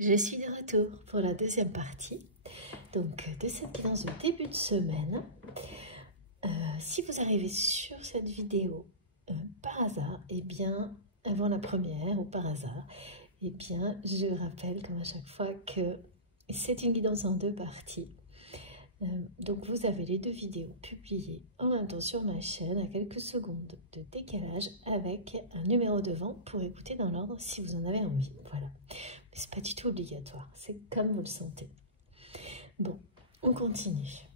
Je suis de retour pour la deuxième partie de cette guidance de début de semaine. Si vous arrivez sur cette vidéo par hasard, et bien avant la première ou par hasard, et bien je rappelle comme à chaque fois que c'est une guidance en deux parties. Donc vous avez les deux vidéos publiées en même temps sur ma chaîne à quelques secondes de décalage avec un numéro devant pour écouter dans l'ordre si vous en avez envie. Voilà. Mais c'est pas du tout obligatoire, c'est comme vous le sentez. Bon, on continue.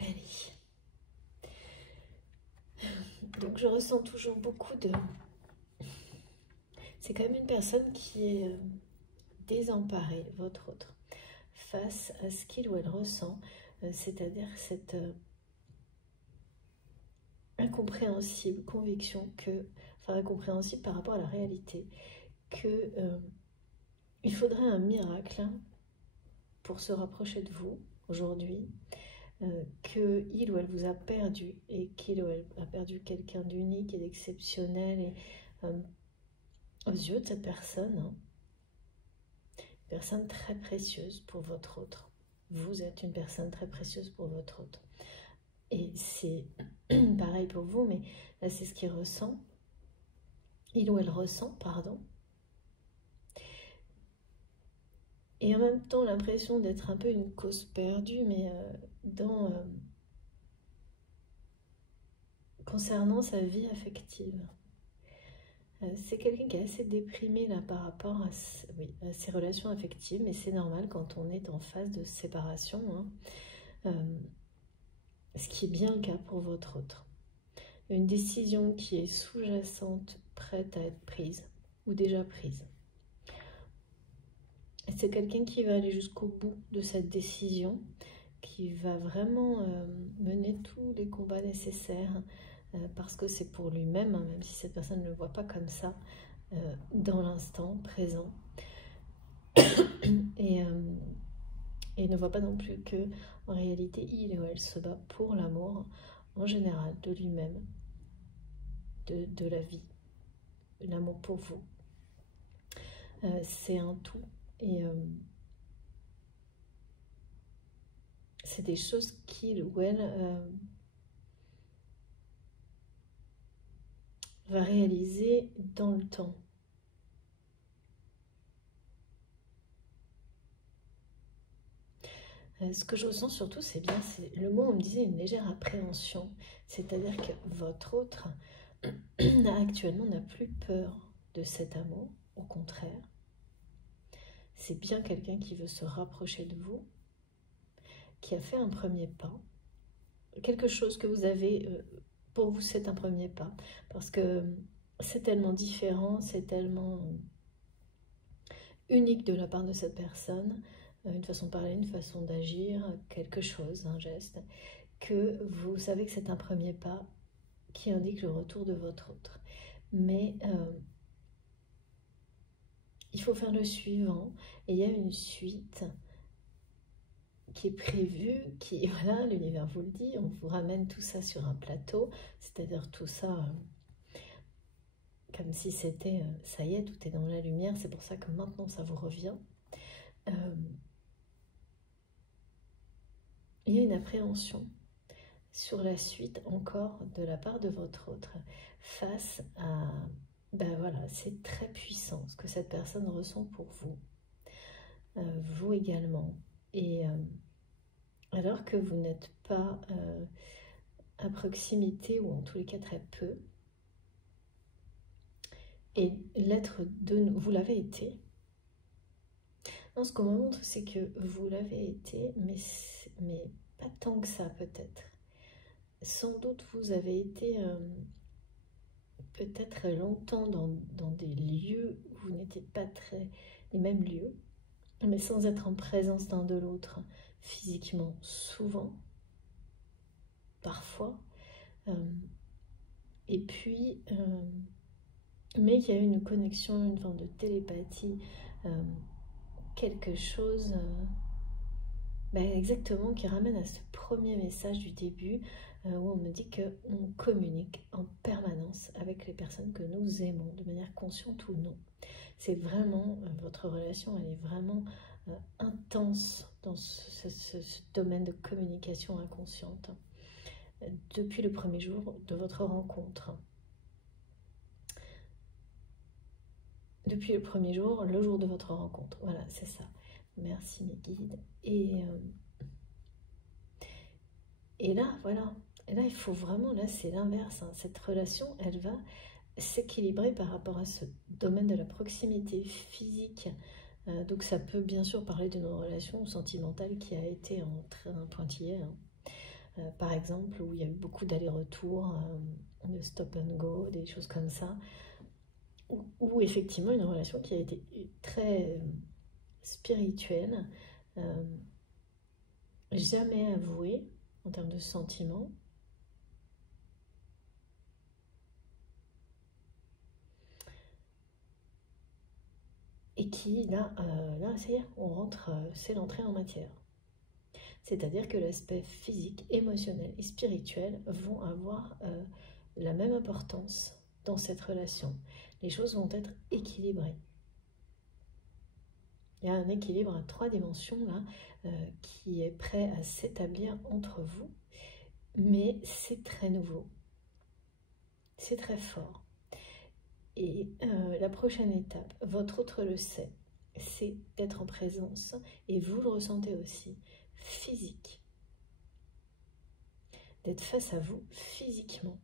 Allez. Donc je ressens toujours beaucoup de... C'est quand même une personne qui est désemparée, votre autre, face à ce qu'il ou elle ressent, c'est-à-dire cette incompréhensible conviction que, enfin incompréhensible par rapport à la réalité, que il faudrait un miracle pour se rapprocher de vous aujourd'hui, qu'il ou elle vous a perdu et qu'il ou elle a perdu quelqu'un d'unique et d'exceptionnel et aux yeux de cette personne, une personne très précieuse pour votre autre. Vous êtes une personne très précieuse pour votre autre. Et c'est pareil pour vous, mais là c'est ce qu'il ressent. Il ou elle ressent, pardon. Et en même temps l'impression d'être un peu une cause perdue, mais concernant sa vie affective. C'est quelqu'un qui est assez déprimé là par rapport à ses relations affectives, mais c'est normal quand on est en phase de séparation, ce qui est bien le cas pour votre autre. Une décision qui est sous-jacente, prête à être prise ou déjà prise. C'est quelqu'un qui va aller jusqu'au bout de cette décision, qui va vraiment mener tous les combats nécessaires parce que c'est pour lui-même, même si cette personne ne le voit pas comme ça, dans l'instant présent. Et ne voit pas non plus que en réalité il ou elle se bat pour l'amour en général de lui-même, de la vie, l'amour pour vous. C'est un tout et c'est des choses qu'il ou elle va réaliser dans le temps. Ce que je ressens surtout, c'est bien, c'est le mot, on me disait une légère appréhension, c'est-à-dire que votre autre actuellement n'a plus peur de cet amour, au contraire. C'est bien quelqu'un qui veut se rapprocher de vous, qui a fait un premier pas, quelque chose que vous avez, pour vous c'est un premier pas, parce que c'est tellement différent, c'est tellement unique de la part de cette personne, une façon de parler, une façon d'agir, quelque chose, un geste, que vous savez que c'est un premier pas qui indique le retour de votre autre. Mais il faut faire le suivant, et il y a une suite qui est prévue, qui, voilà, l'univers vous le dit, on vous ramène tout ça sur un plateau, c'est-à-dire tout ça comme si c'était, ça y est, tout est dans la lumière, c'est pour ça que maintenant ça vous revient. Il y a une appréhension sur la suite encore de la part de votre autre face à, ben voilà, c'est très puissant ce que cette personne ressent pour vous, vous également, et alors que vous n'êtes pas à proximité, ou en tous les cas très peu, et l'être de nous, vous l'avez été. Non, ce qu'on me montre, c'est que vous l'avez été, mais pas tant que ça peut-être. Sans doute vous avez été peut-être longtemps dans des lieux où vous n'étiez pas très les mêmes lieux, mais sans être en présence l'un de l'autre physiquement, souvent, parfois, et puis mais il y a eu une connexion, une forme de télépathie, quelque chose exactement qui ramène à ce premier message du début, où on me dit qu'on communique en permanence avec les personnes que nous aimons, de manière consciente ou non. C'est vraiment, votre relation, elle est vraiment intense dans ce domaine de communication inconsciente, depuis le premier jour de votre rencontre. Depuis le premier jour, le jour de votre rencontre. Voilà, c'est ça. Merci mes guides. Et là, voilà. Et là, il faut vraiment, là, c'est l'inverse. Hein. Cette relation, elle va s'équilibrer par rapport à ce domaine de la proximité physique. Donc ça peut bien sûr parler d'une relation sentimentale qui a été en train pointillé. Hein. Par exemple, où il y a eu beaucoup d'allers-retours, de stop and go, des choses comme ça. Ou effectivement une relation qui a été très spirituelle, jamais avouée en termes de sentiments. Et qui, là ça y est, on rentre, c'est l'entrée en matière. C'est-à-dire que l'aspect physique, émotionnel et spirituel vont avoir la même importance dans cette relation. Les choses vont être équilibrées. Il y a un équilibre à 3 dimensions là, qui est prêt à s'établir entre vous, mais c'est très nouveau, c'est très fort. Et la prochaine étape, votre autre le sait, c'est d'être en présence, et vous le ressentez aussi, physique. D'être face à vous physiquement.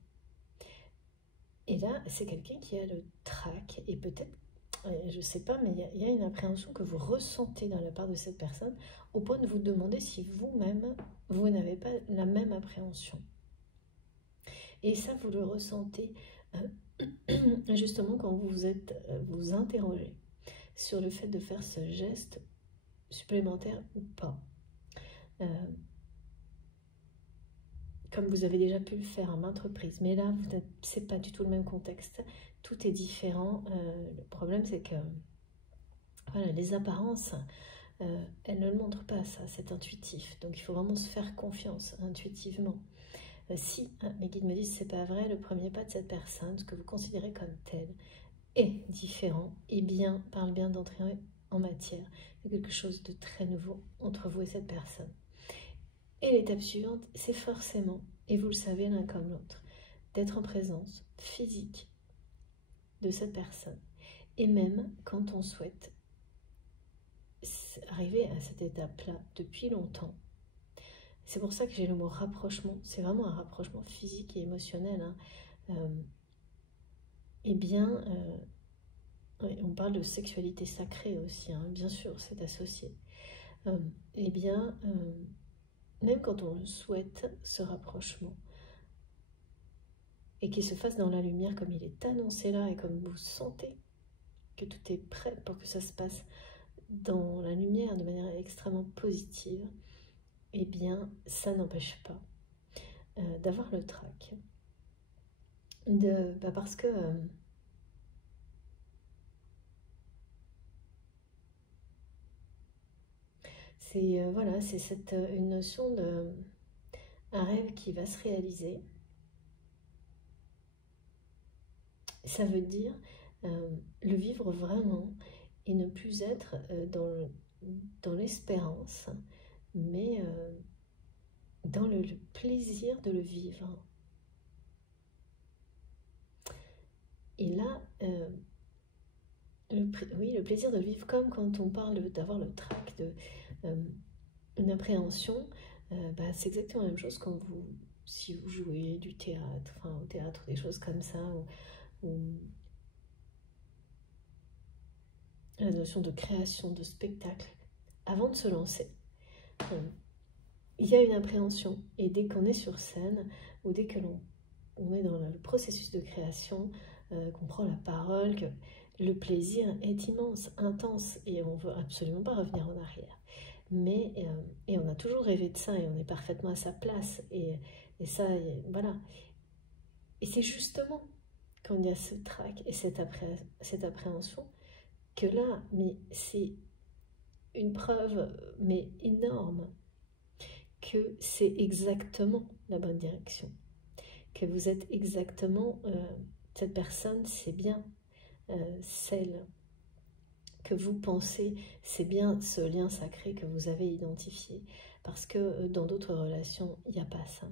Et là, c'est quelqu'un qui a le trac, et peut-être, je ne sais pas, mais il y a une appréhension que vous ressentez dans la part de cette personne, au point de vous demander si vous-même, vous n'avez pas la même appréhension. Et ça, vous le ressentez justement quand vous interrogez sur le fait de faire ce geste supplémentaire ou pas. Comme vous avez déjà pu le faire à maintes reprises. Mais là, ce n'est pas du tout le même contexte. Tout est différent. Le problème, c'est que voilà, les apparences, elles ne le montrent pas, ça. C'est intuitif. Donc, il faut vraiment se faire confiance intuitivement. Si mes guides me disent c'est pas vrai, le premier pas de cette personne, ce que vous considérez comme tel, est différent, et bien, parle bien d'entrer en matière. Il y a quelque chose de très nouveau entre vous et cette personne. Et l'étape suivante, c'est forcément, et vous le savez l'un comme l'autre, d'être en présence physique de cette personne. Et même quand on souhaite arriver à cette étape-là depuis longtemps, c'est pour ça que j'ai le mot rapprochement, c'est vraiment un rapprochement physique et émotionnel. Hein. Eh bien, on parle de sexualité sacrée aussi, hein, bien sûr, c'est associé. Eh bien, même quand on le souhaite, ce rapprochement, et qu'il se fasse dans la lumière comme il est annoncé là, et comme vous sentez que tout est prêt pour que ça se passe dans la lumière de manière extrêmement positive, eh bien, ça n'empêche pas d'avoir le trac. Parce que c'est voilà, c'est une notion de un rêve qui va se réaliser. Ça veut dire le vivre vraiment et ne plus être dans l'espérance, mais dans le plaisir de le vivre. Et là, le plaisir de le vivre, comme quand on parle d'avoir le trac, une appréhension, c'est exactement la même chose quand si vous jouez du théâtre, enfin au théâtre, des choses comme ça, ou la notion de création, de spectacle. Avant de se lancer, il y a une appréhension, et dès qu'on est sur scène, ou dès que on est dans le processus de création, qu'on prend la parole, que le plaisir est immense, intense, et on ne veut absolument pas revenir en arrière. Mais, et on a toujours rêvé de ça, et on est parfaitement à sa place, et ça, voilà. Et c'est justement quand il y a ce trac et cette appréhension, que là, mais c'est une preuve, mais énorme, que c'est exactement la bonne direction. que vous êtes exactement, cette personne, c'est bien celle que vous pensez, c'est bien ce lien sacré que vous avez identifié. Parce que dans d'autres relations, il n'y a pas ça.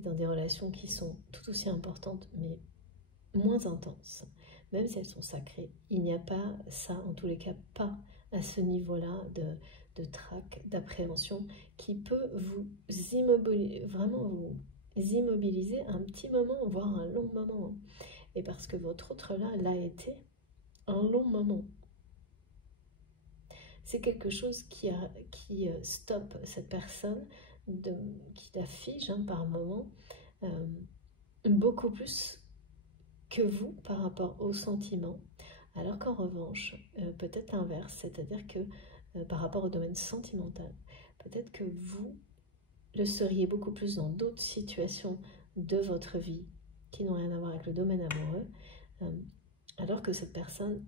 Dans des relations qui sont tout aussi importantes, mais moins intenses, même si elles sont sacrées, il n'y a pas ça, en tous les cas, pas à ce niveau-là de trac, d'appréhension, qui peut vous immobiliser, vraiment vous immobiliser un petit moment, voire un long moment. Et parce que votre autre là l'a été un long moment. C'est quelque chose qui stoppe cette personne, qui la fige par moment, beaucoup plus que vous par rapport aux sentiments, alors qu'en revanche, peut-être l'inverse, c'est-à-dire que par rapport au domaine sentimental, peut-être que vous le seriez beaucoup plus dans d'autres situations de votre vie qui n'ont rien à voir avec le domaine amoureux, alors que cette personne,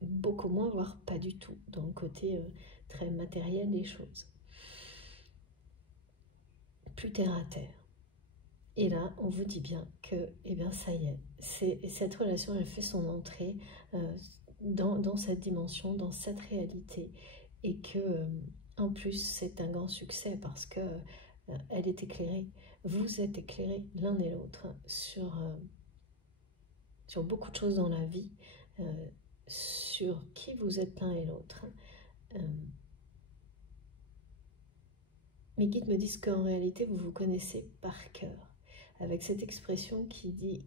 beaucoup moins, voire pas du tout, dans le côté très matériel des choses. Plus terre à terre. Et là, on vous dit bien que, eh bien, ça y est, cette relation, elle fait son entrée dans cette dimension, dans cette réalité, et que, en plus, c'est un grand succès parce que elle est éclairée. Vous êtes éclairés l'un et l'autre sur beaucoup de choses dans la vie, sur qui vous êtes l'un et l'autre. Mes guides me disent qu'en réalité, vous vous connaissez par cœur, avec cette expression qui dit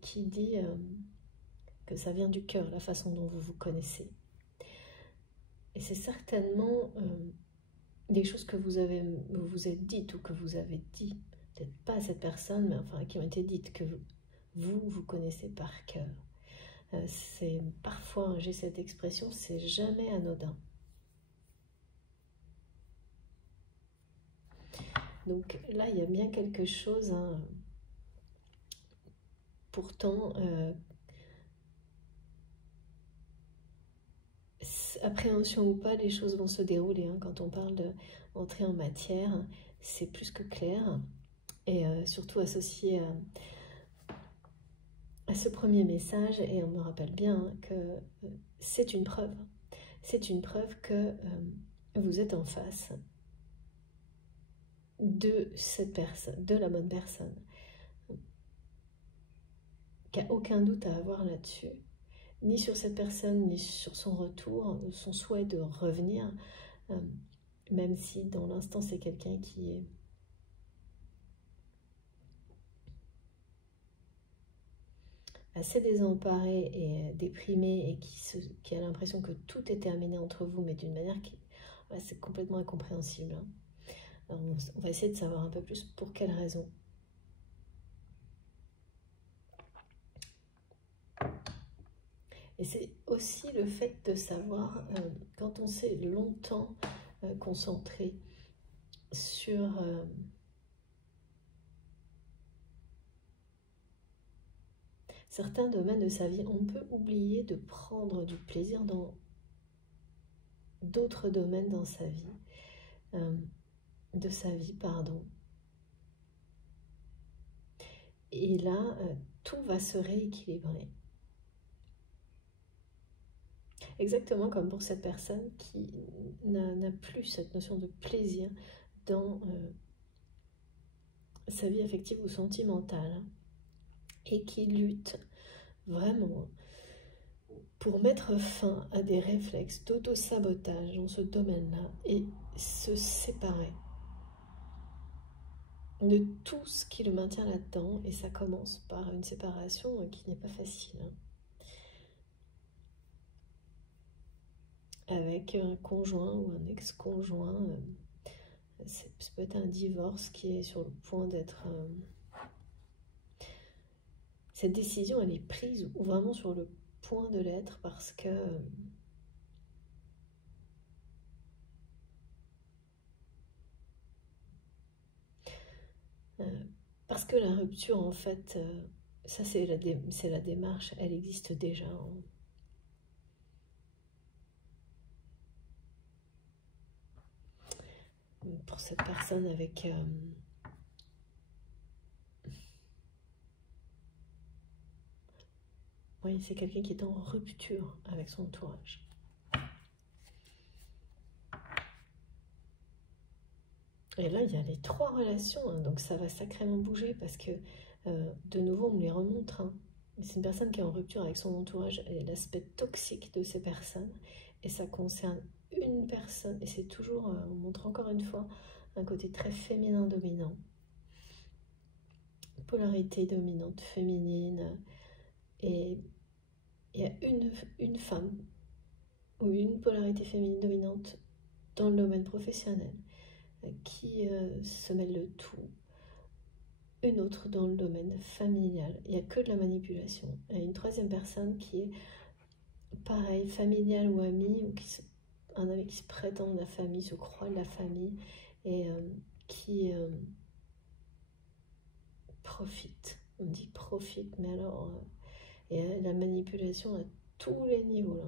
que ça vient du cœur, la façon dont vous vous connaissez. Et c'est certainement des choses que vous vous êtes dites ou que vous avez dit, peut-être pas à cette personne, mais enfin qui ont été dites, que vous connaissez par cœur. C'est parfois, j'ai cette expression, c'est jamais anodin. Donc là, il y a bien quelque chose, hein, pourtant, appréhension ou pas, les choses vont se dérouler. Hein. Quand on parle d'entrer en matière, c'est plus que clair. Et surtout associé à ce premier message, et on me rappelle bien hein, que c'est une preuve. C'est une preuve que vous êtes en face de cette personne, de la bonne personne. Qu'il n'y a aucun doute à avoir là-dessus, ni sur cette personne, ni sur son retour, son souhait de revenir, même si dans l'instant c'est quelqu'un qui est assez désemparé et déprimé et qui a l'impression que tout est terminé entre vous, mais d'une manière qui... Ouais, c'est complètement incompréhensible. Hein. Alors, on va essayer de savoir un peu plus pour quelles raisons. Et c'est aussi le fait de savoir, quand on s'est longtemps concentré sur certains domaines de sa vie, on peut oublier de prendre du plaisir dans d'autres domaines dans sa vie, pardon. Et là, tout va se rééquilibrer. Exactement comme pour cette personne qui n'a plus cette notion de plaisir dans sa vie affective ou sentimentale et qui lutte vraiment pour mettre fin à des réflexes d'auto-sabotage dans ce domaine-là et se séparer de tout ce qui le maintient là-dedans. Et ça commence par une séparation qui n'est pas facile. Hein. Avec un conjoint ou un ex-conjoint, ça peut être un divorce qui est sur le point d'être... cette décision, elle est prise ou vraiment sur le point de l'être parce que la rupture, en fait, ça c'est la démarche, elle existe déjà. Hein. Pour cette personne avec Oui, c'est quelqu'un qui est en rupture avec son entourage. Et là, il y a les 3 relations, hein, donc ça va sacrément bouger parce que, de nouveau, on me les remontre. Hein. C'est une personne qui est en rupture avec son entourage et l'aspect toxique de ces personnes. Et ça concerne une personne. Et c'est toujours, on montre encore une fois, un côté très féminin dominant. Polarité dominante féminine. Et il y a une femme ou une polarité féminine dominante dans le domaine professionnel qui se mêle le tout. Une autre dans le domaine familial. Il n'y a que de la manipulation. Et une 3e personne qui est pareil, familiale ou amie, ou un ami qui se prétend de la famille, se croit de la famille, et qui profite. On dit profite, mais alors, et la manipulation à tous les niveaux. Là.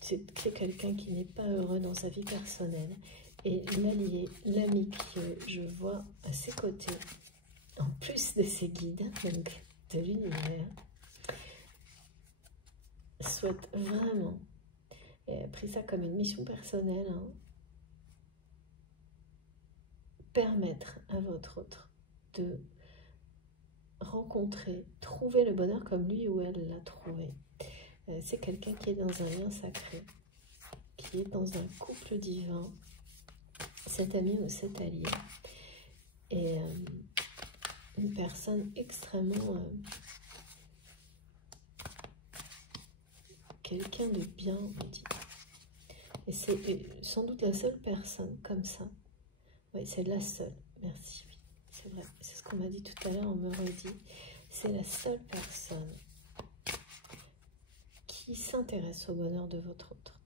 C'est quelqu'un qui n'est pas heureux dans sa vie personnelle. Et l'allié, l'ami que je vois à ses côtés, en plus de ses guides, donc de l'univers, souhaite vraiment, et a pris ça comme une mission personnelle, hein, permettre à votre autre de rencontrer, trouver le bonheur comme lui ou elle l'a trouvé. C'est quelqu'un qui est dans un lien sacré, qui est dans un couple divin, cet ami ou cet allié, et une personne extrêmement quelqu'un de bien, on dit. Et c'est sans doute la seule personne comme ça. Oui, c'est la seule. Merci. Oui, c'est vrai. C'est ce qu'on m'a dit tout à l'heure, on me redit. C'est la seule personne qui s'intéresse au bonheur de votre autre.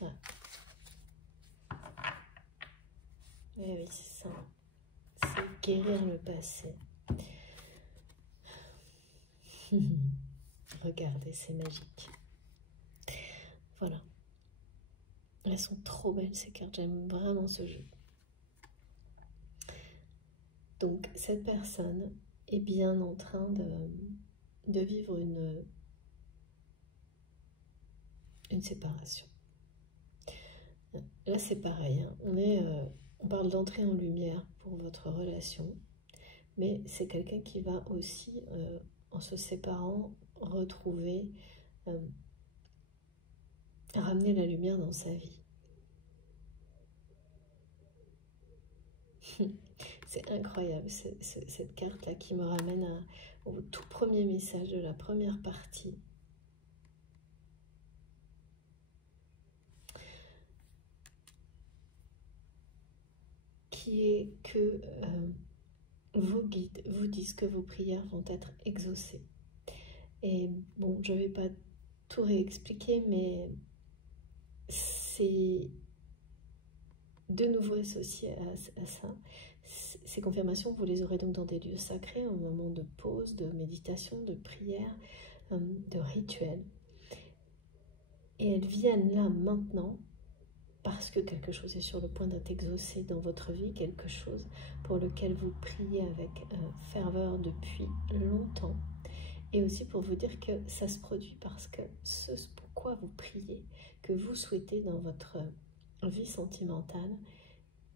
Ouais. Oui, c'est ça. C'est guérir le passé. Regardez, c'est magique. Voilà. Elles sont trop belles ces cartes, j'aime vraiment ce jeu. Donc cette personne est bien en train de vivre une séparation. Là c'est pareil, hein. On parle d'entrer en lumière pour votre relation, mais c'est quelqu'un qui va aussi, en se séparant, retrouver, ramener la lumière dans sa vie. C'est incroyable cette carte-là qui me ramène au tout premier message de la première partie. Qui est que vos guides vous disent que vos prières vont être exaucées. Et bon, je ne vais pas tout réexpliquer, mais c'est de nouveau associé à ça. Ces confirmations, vous les aurez donc dans des lieux sacrés, au moment de pause, de méditation, de prière, de rituel. Et elles viennent là maintenant parce que quelque chose est sur le point d'être exaucé dans votre vie, quelque chose pour lequel vous priez avec ferveur depuis longtemps. Et aussi pour vous dire que ça se produit parce que ce pourquoi vous priez, que vous souhaitez dans votre vie sentimentale,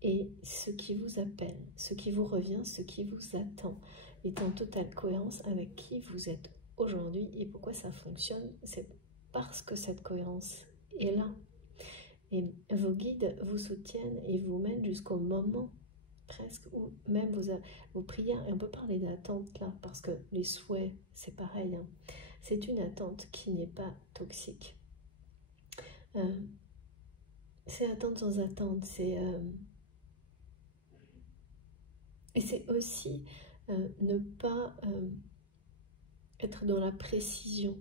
et ce qui vous appelle, ce qui vous revient, ce qui vous attend, est en totale cohérence avec qui vous êtes aujourd'hui. Et pourquoi ça fonctionne, c'est parce que cette cohérence est là. Et vos guides vous soutiennent et vous mènent jusqu'au moment presque où même vos prières, et on peut parler d'attente là, parce que les souhaits, c'est pareil, hein. C'est une attente qui n'est pas toxique. C'est attente sans attente, et c'est aussi ne pas être dans la précision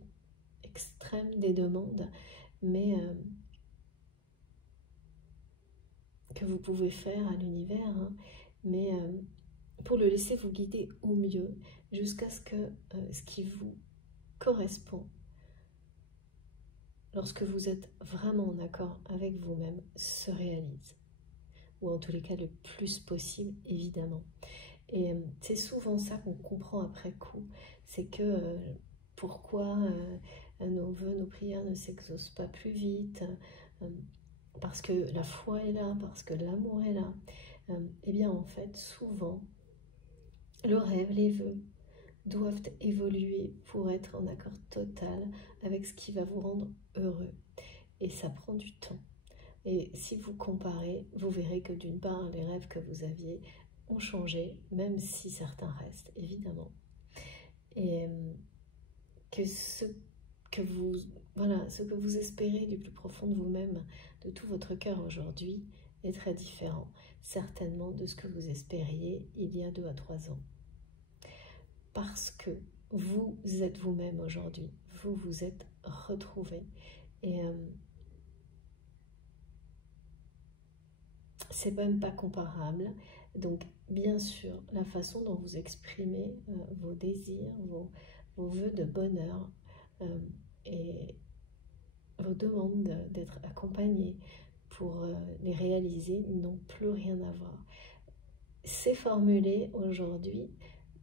extrême des demandes, mais que vous pouvez faire à l'univers, hein, mais pour le laisser vous guider au mieux jusqu'à ce que ce qui vous correspond, lorsque vous êtes vraiment en accord avec vous-même, se réalise. ou en tous les cas le plus possible, évidemment. Et c'est souvent ça qu'on comprend après coup, c'est que pourquoi nos vœux, nos prières ne s'exaucent pas plus vite, parce que la foi est là, parce que l'amour est là. Eh bien en fait, souvent, le rêve, les vœux doivent évoluer pour être en accord total avec ce qui va vous rendre heureux. Et ça prend du temps. Et si vous comparez, vous verrez que d'une part, les rêves que vous aviez ont changé, même si certains restent, évidemment. Et que ce que vous espérez du plus profond de vous-même, de tout votre cœur aujourd'hui, est très différent, certainement, de ce que vous espériez il y a 2 à 3 ans. Parce que vous êtes vous-même aujourd'hui, vous vous êtes retrouvé. Et c'est même pas comparable. Donc, bien sûr, la façon dont vous exprimez vos désirs, vos vœux de bonheur et vos demandes d'être accompagné pour les réaliser n'ont plus rien à voir. C'est formulé aujourd'hui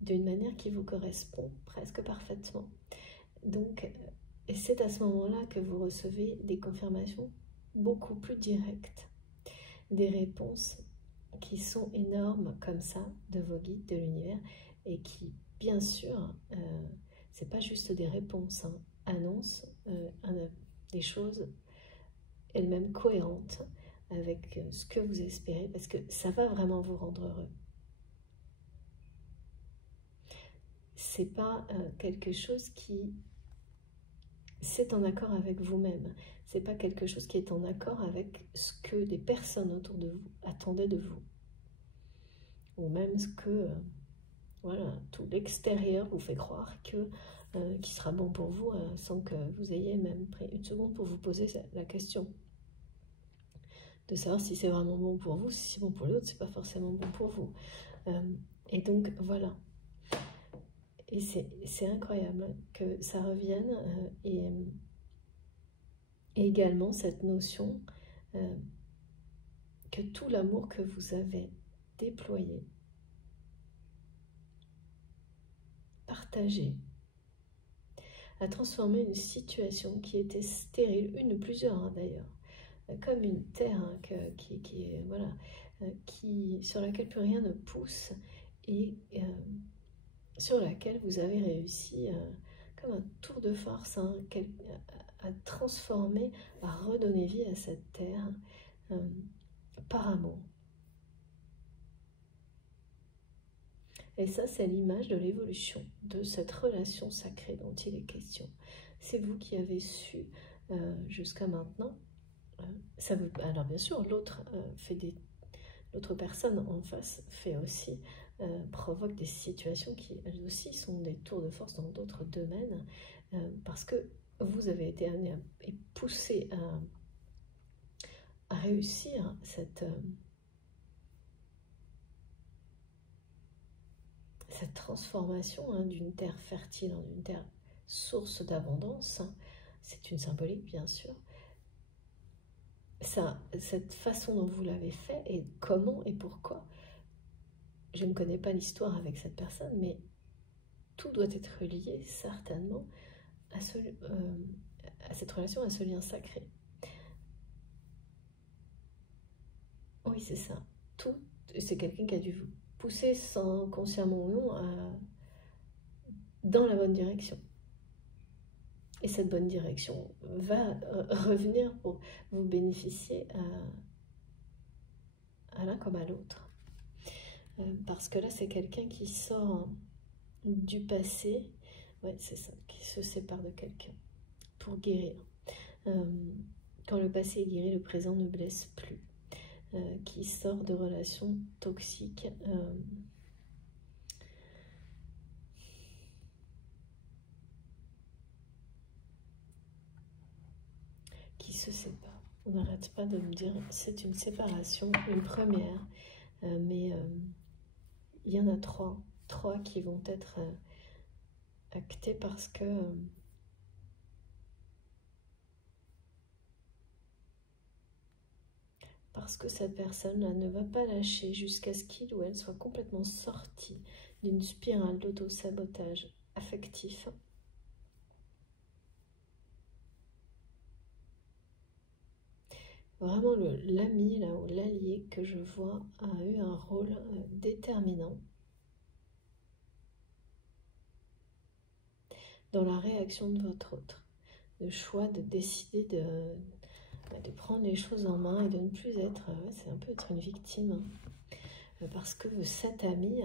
d'une manière qui vous correspond presque parfaitement. Donc, c'est à ce moment-là que vous recevez des confirmations beaucoup plus directes, des réponses qui sont énormes comme ça de vos guides de l'univers et qui, bien sûr, c'est pas juste des réponses, hein, annoncent des choses elles-mêmes cohérentes avec ce que vous espérez, parce que ça va vraiment vous rendre heureux. C'est pas quelque chose qui c'est en accord avec vous-même. C'est pas quelque chose qui est en accord avec ce que des personnes autour de vous attendaient de vous. Ou même ce que voilà, tout l'extérieur vous fait croire que qui sera bon pour vous sans que vous ayez même pris une seconde pour vous poser la question. De savoir si c'est vraiment bon pour vous, si c'est bon pour l'autre, c'est pas forcément bon pour vous. Et donc voilà. Et c'est incroyable que ça revienne et également cette notion que tout l'amour que vous avez déployé, partagé, a transformé une situation qui était stérile, une ou plusieurs hein, d'ailleurs, comme une terre hein, voilà, sur laquelle plus rien ne pousse et sur laquelle vous avez réussi, comme un tour de force, hein, à transformer, à redonner vie à cette terre par amour. Et ça, c'est l'image de l'évolution, de cette relation sacrée dont il est question. C'est vous qui avez su jusqu'à maintenant. Alors bien sûr, l'autre personne en face fait aussi, provoque des situations qui, elles aussi, sont des tours de force dans d'autres domaines, parce que vous avez été amené et poussé à réussir cette transformation hein, d'une terre fertile en une terre source d'abondance. C'est une symbolique, bien sûr. Cette façon dont vous l'avez fait et comment et pourquoi, je ne connais pas l'histoire avec cette personne, mais tout doit être lié certainement à cette relation, à ce lien sacré. Oui, c'est ça. C'est quelqu'un qui a dû vous pousser sans consciemment ou non dans la bonne direction. Et cette bonne direction va revenir pour vous bénéficier à l'un comme à l'autre. Parce que là, c'est quelqu'un qui sort du passé, ouais, c'est ça, qui se sépare de quelqu'un pour guérir. Quand le passé est guéri, le présent ne blesse plus. Qui sort de relations toxiques. Qui se sépare. On n'arrête pas de me dire c'est une séparation, une première, mais il y en a trois qui vont être actées parce que parce que cette personne-là ne va pas lâcher jusqu'à ce qu'il ou elle soit complètement sorti d'une spirale d'auto-sabotage affectif. Vraiment, l'ami là, ou l'allié que je vois a eu un rôle déterminant dans la réaction de votre autre. Le choix de décider de prendre les choses en main et de ne plus être, c'est un peu être une victime. Parce que cet ami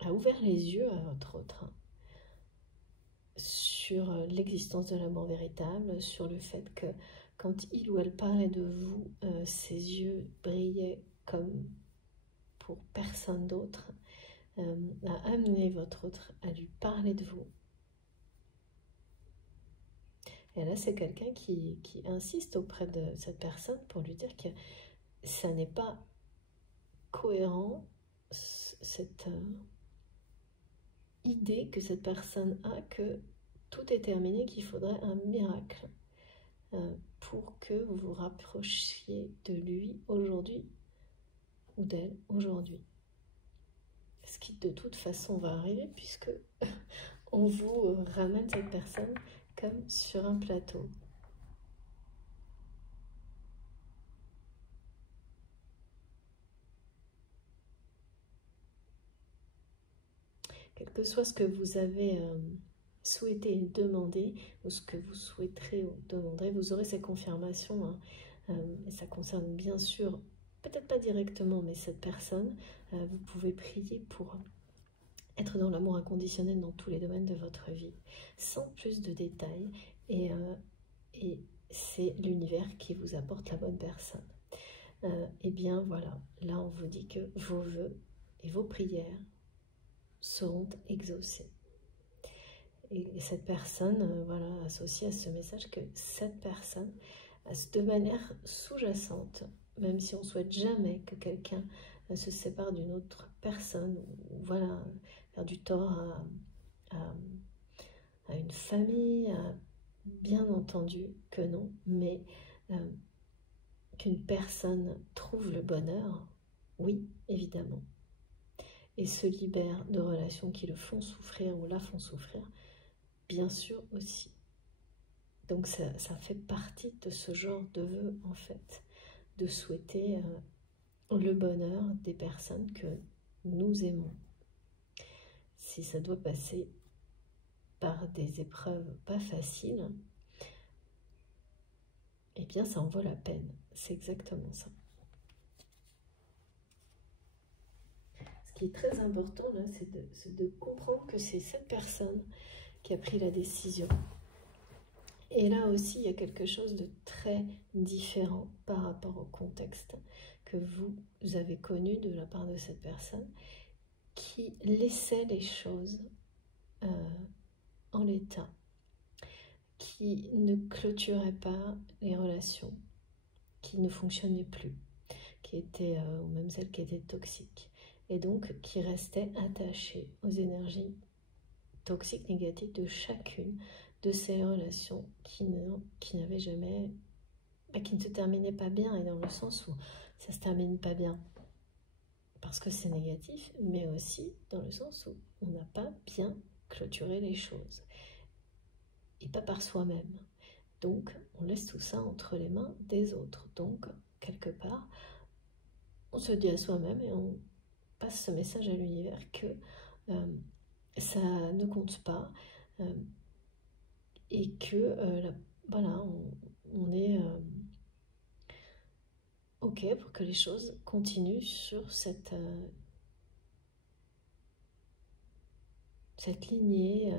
a ouvert les yeux à votre autre sur l'existence de l'amour véritable, sur le fait que quand il ou elle parlait de vous, ses yeux brillaient comme pour personne d'autre, a amené votre autre à lui parler de vous. Et là, c'est quelqu'un qui insiste auprès de cette personne pour lui dire que ça n'est pas cohérent, cette idée que cette personne a que tout est terminé, qu'il faudrait un miracle pour que vous vous rapprochiez de lui aujourd'hui ou d'elle aujourd'hui. Ce qui de toute façon va arriver puisque on vous ramène cette personne comme sur un plateau. Quel que soit ce que vous avez souhaité demander ou ce que vous souhaiterez ou demanderez, vous aurez ces confirmations. Et ça concerne bien sûr, peut-être pas directement, mais cette personne. Vous pouvez prier pour être dans l'amour inconditionnel dans tous les domaines de votre vie, sans plus de détails. Et c'est l'univers qui vous apporte la bonne personne. Et bien voilà, là on vous dit que vos vœux et vos prières seront exaucés. Et cette personne, voilà, associée à ce message, que cette personne, de manière sous-jacente, même si on ne souhaite jamais que quelqu'un se sépare d'une autre personne, ou voilà, faire du tort à une famille, bien entendu que non, mais qu'une personne trouve le bonheur, oui, évidemment, et se libère de relations qui le font souffrir ou la font souffrir, bien sûr aussi. Donc ça fait partie de ce genre de vœu, en fait, de souhaiter le bonheur des personnes que nous aimons. Si ça doit passer par des épreuves pas faciles, eh bien ça en vaut la peine. C'est exactement ça. Ce qui est très important là, c'est de comprendre que c'est cette personne qui a pris la décision. Et là aussi, il y a quelque chose de très différent par rapport au contexte que vous avez connu de la part de cette personne qui laissait les choses en l'état, qui ne clôturait pas les relations, qui ne fonctionnaient plus, qui étaient, ou même celles qui étaient toxiques, et donc qui restait attachée aux énergies toxiques, négatives de chacune de ces relations qui n'avaient jamais, qui ne se terminaient pas bien, et dans le sens où ça se termine pas bien parce que c'est négatif, mais aussi dans le sens où on n'a pas bien clôturé les choses, et pas par soi-même. Donc on laisse tout ça entre les mains des autres. Donc quelque part, on se dit à soi-même et on passe ce message à l'univers que ça ne compte pas, et que voilà, on est ok pour que les choses continuent sur cette lignée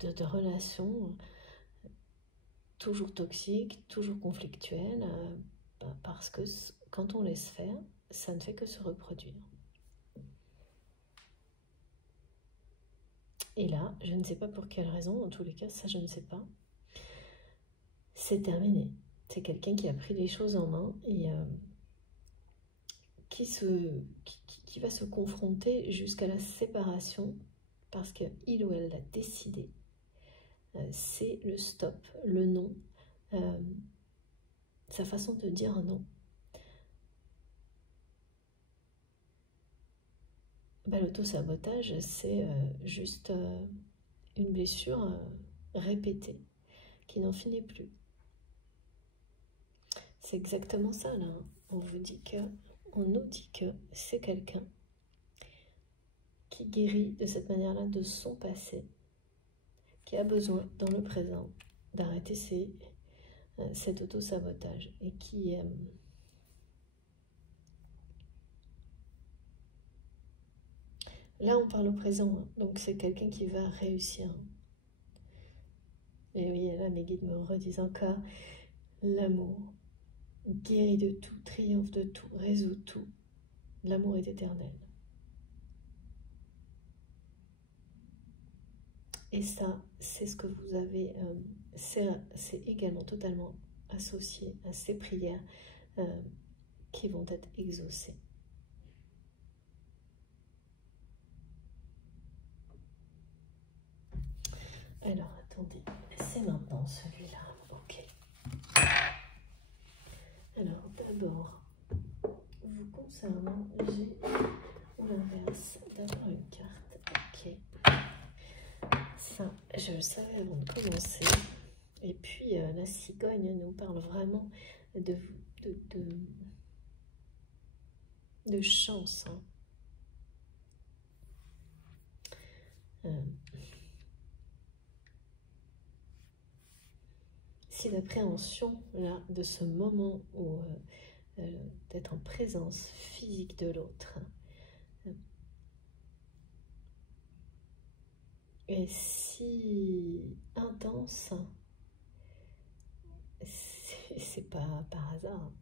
de relations toujours toxiques, toujours conflictuelles, parce que quand on laisse faire, ça ne fait que se reproduire. Et là, je ne sais pas pour quelle raison, en tous les cas, ça je ne sais pas, c'est terminé. C'est quelqu'un qui a pris les choses en main et qui va se confronter jusqu'à la séparation parce qu'il ou elle l'a décidé. C'est le stop, le non. sa façon de dire non. Ben, l'auto-sabotage, c'est juste une blessure répétée qui n'en finit plus. C'est exactement ça là. On vous dit que, on nous dit que c'est quelqu'un qui guérit de cette manière-là de son passé, qui a besoin dans le présent d'arrêter cet auto-sabotage et qui là on parle au présent, hein, donc c'est quelqu'un qui va réussir. Et oui, là mes guides me redisent encore, l'amour guérit de tout, triomphe de tout, résout tout. L'amour est éternel. Et ça, c'est ce que vous avez, c'est également totalement associé à ces prières qui vont être exaucées. Alors, attendez, c'est maintenant celui-là. Ok. Alors, d'abord, vous concernant, j'ai l'inverse. D'abord une carte. Ok. Ça, je le savais avant de commencer. Et puis, la cigogne nous parle vraiment de chance. Hein. Si l'appréhension là de ce moment où d'être en présence physique de l'autre est si intense, c'est pas par hasard.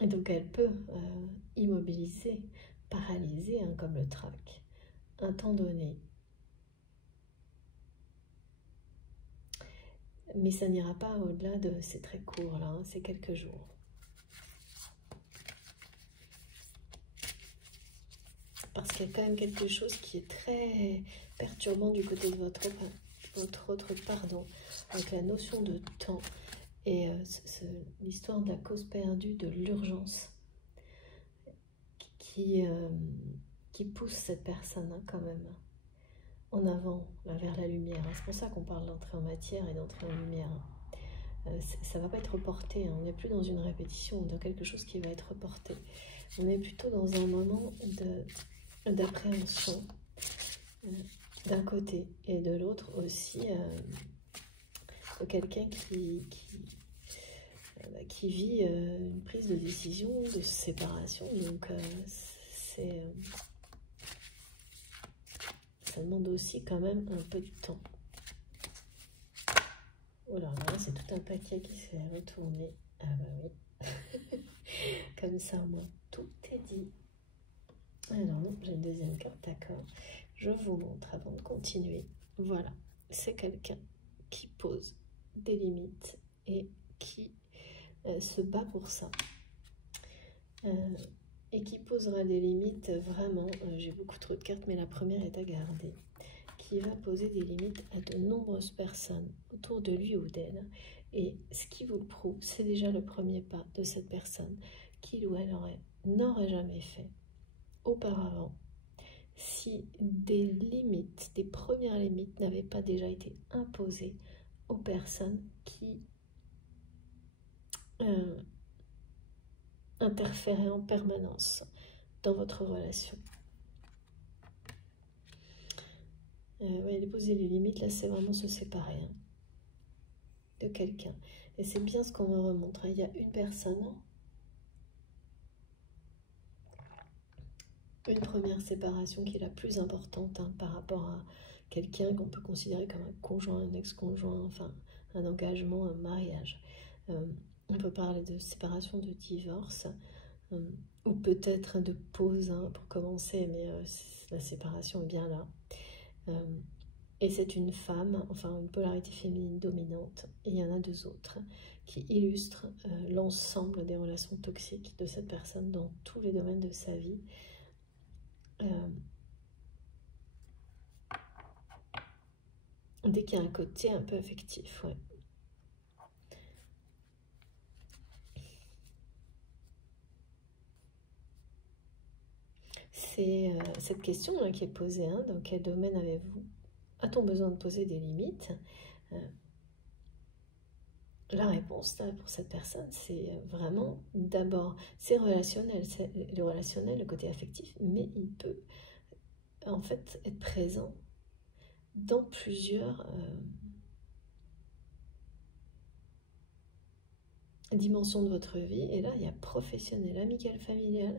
Et donc elle peut immobiliser, paralyser, hein, comme le trac, un temps donné. Mais ça n'ira pas au-delà de, c'est très court là, hein, c'est quelques jours. Parce qu'il y a quand même quelque chose qui est très perturbant du côté de votre autre pardon, avec la notion de temps et l'histoire de la cause perdue, de l'urgence qui pousse cette personne hein, quand même en avant, là, vers la lumière. C'est pour ça qu'on parle d'entrée en matière et d'entrée en lumière. Ça ne va pas être reporté, hein. On n'est plus dans une répétition ou dans quelque chose qui va être reporté. On est plutôt dans un moment d'appréhension d'un côté et de l'autre aussi quelqu'un qui vit une prise de décision, de séparation. Donc ça demande aussi quand même un peu de temps. Voilà, là c'est tout un paquet qui s'est retourné. Ah bah oui. Comme ça au moins tout est dit. Alors non, j'ai une deuxième carte, d'accord. Je vous montre avant de continuer. Voilà, c'est quelqu'un qui pose des limites et qui se bat pour ça. Et qui posera des limites vraiment, j'ai beaucoup trop de cartes, mais la première est à garder, qui va poser des limites à de nombreuses personnes autour de lui ou d'elle. Et ce qui vous le prouve, c'est déjà le premier pas de cette personne, qu'il ou elle n'aurait jamais fait auparavant, si des limites, des premières limites n'avaient pas déjà été imposées aux personnes qui interféraient en permanence dans votre relation. Ouais, poser les limites, là, c'est vraiment se séparer hein, de quelqu'un. Et c'est bien ce qu'on me remonte. Hein. Il y a une personne, une première séparation qui est la plus importante hein, par rapport à quelqu'un qu'on peut considérer comme un conjoint, un ex-conjoint, enfin un engagement, un mariage. On peut parler de séparation, de divorce, ou peut-être de pause hein, pour commencer, mais la séparation est bien là. Et c'est une femme, enfin une polarité féminine dominante, et il y en a deux autres qui illustrent l'ensemble des relations toxiques de cette personne dans tous les domaines de sa vie. Dès qu'il y a un côté un peu affectif, ouais. c'est cette question là, qui est posée, hein, dans quel domaine avez-vous, a-t-on besoin de poser des limites? La réponse là, pour cette personne, c'est vraiment d'abord, c'est relationnel, le côté affectif, mais il peut en fait être présent dans plusieurs dimensions de votre vie. Et là, il y a professionnel, amical, familial,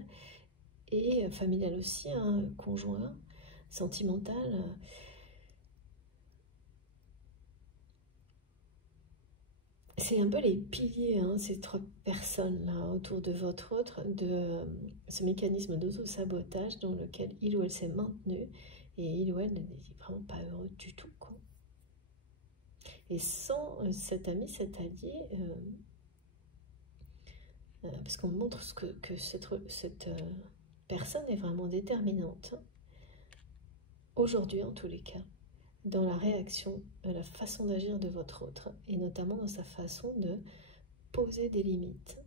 et familial aussi, hein, conjoint, sentimental. C'est un peu les piliers, hein, ces trois personnes-là, autour de votre autre, de ce mécanisme d'auto-sabotage dans lequel il ou elle s'est maintenu, et il ou elle n'est vraiment pas heureux du tout, quoi. Et sans cet ami, cet allié, parce qu'on montre que cette personne est vraiment déterminante, aujourd'hui en tous les cas, dans la réaction, la façon d'agir de votre autre, et notamment dans sa façon de poser des limites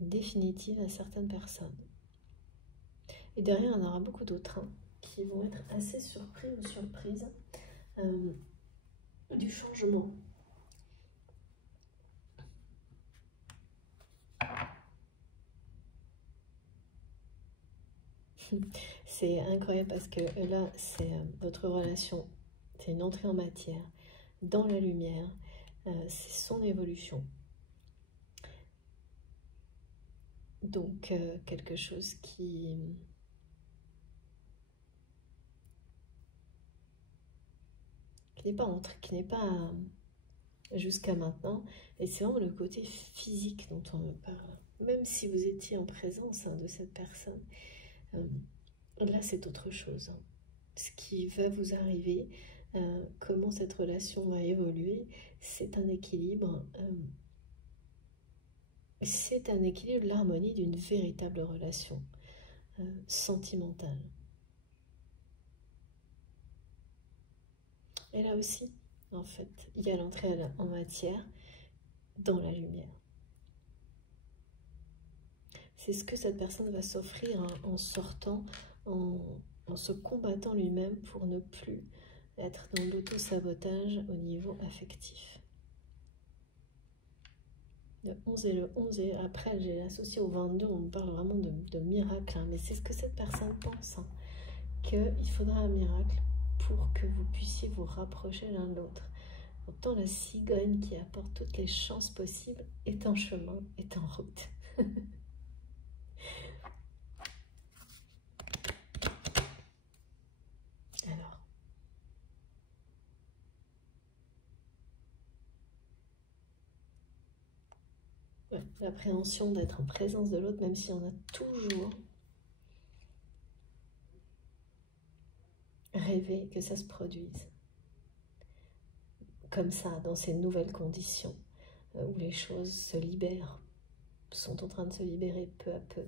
définitives à certaines personnes. Et derrière, il y en aura beaucoup d'autres, hein, qui vont être assez surpris ou surprises du changement. C'est incroyable parce que là, c'est votre relation, c'est une entrée en matière, dans la lumière, c'est son évolution. Donc, quelque chose qui n'est pas entré, qui n'est pas jusqu'à maintenant, et c'est vraiment le côté physique dont on me parle. Même si vous étiez en présence, hein, de cette personne, là c'est autre chose, hein. Ce qui va vous arriver, comment cette relation va évoluer, c'est un équilibre, l'harmonie d'une véritable relation sentimentale. Et là aussi, en fait, il y a l'entrée en matière dans la lumière. C'est ce que cette personne va s'offrir, hein, en sortant, en se combattant lui-même pour ne plus être dans l'auto-sabotage au niveau affectif. Le 11 et le 11, et après j'ai associé au 22, on parle vraiment de miracle, hein, mais c'est ce que cette personne pense, hein, qu'il faudra un miracle pour que vous puissiez vous rapprocher l'un de l'autre. Pourtant, la cigogne qui apporte toutes les chances possibles est en chemin, est en route. Alors, ouais, l'appréhension d'être en présence de l'autre, même si on a toujours rêvé que ça se produise comme ça, dans ces nouvelles conditions, où les choses se libèrent, sont en train de se libérer peu à peu,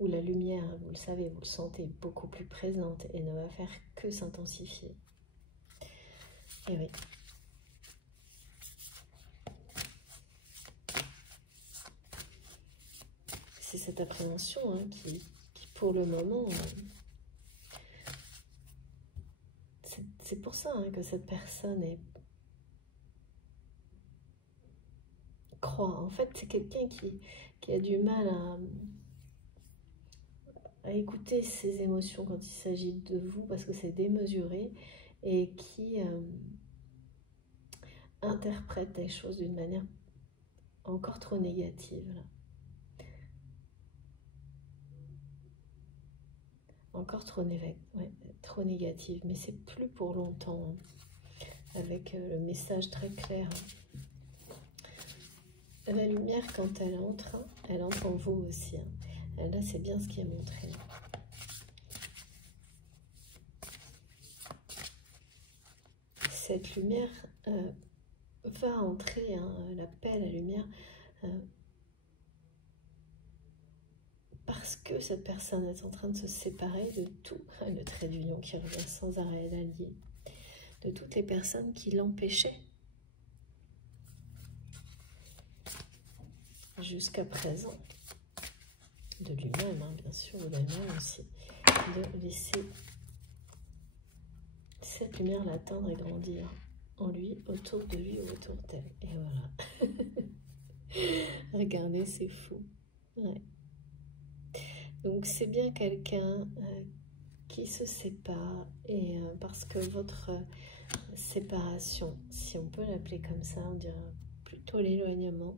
où la lumière, vous le savez, vous le sentez, beaucoup plus présente et ne va faire que s'intensifier. Et oui. C'est cette appréhension, hein, qui pour le moment, c'est pour ça, hein, que cette personne croit. En fait, c'est quelqu'un qui a du mal à écouter ses émotions quand il s'agit de vous, parce que c'est démesuré, et qui interprète les choses d'une manière encore trop négative, là. Encore trop négative, mais c'est plus pour longtemps, hein, avec le message très clair. La lumière, quand elle entre en vous aussi, hein. Là, c'est bien ce qui est montré. Cette lumière va entrer, hein, la paix, la lumière, parce que cette personne est en train de se séparer de tout, le trait d'union qui revient sans arrêt, l'allié, de toutes les personnes qui l'empêchaient jusqu'à présent de lui-même, hein, bien sûr, ou d'elle-même aussi, de laisser cette lumière l'atteindre et grandir en lui, autour de lui ou autour d'elle. Et voilà. Regardez, c'est fou. Ouais. Donc c'est bien quelqu'un qui se sépare, et parce que votre séparation, si on peut l'appeler comme ça, on dirait plutôt l'éloignement,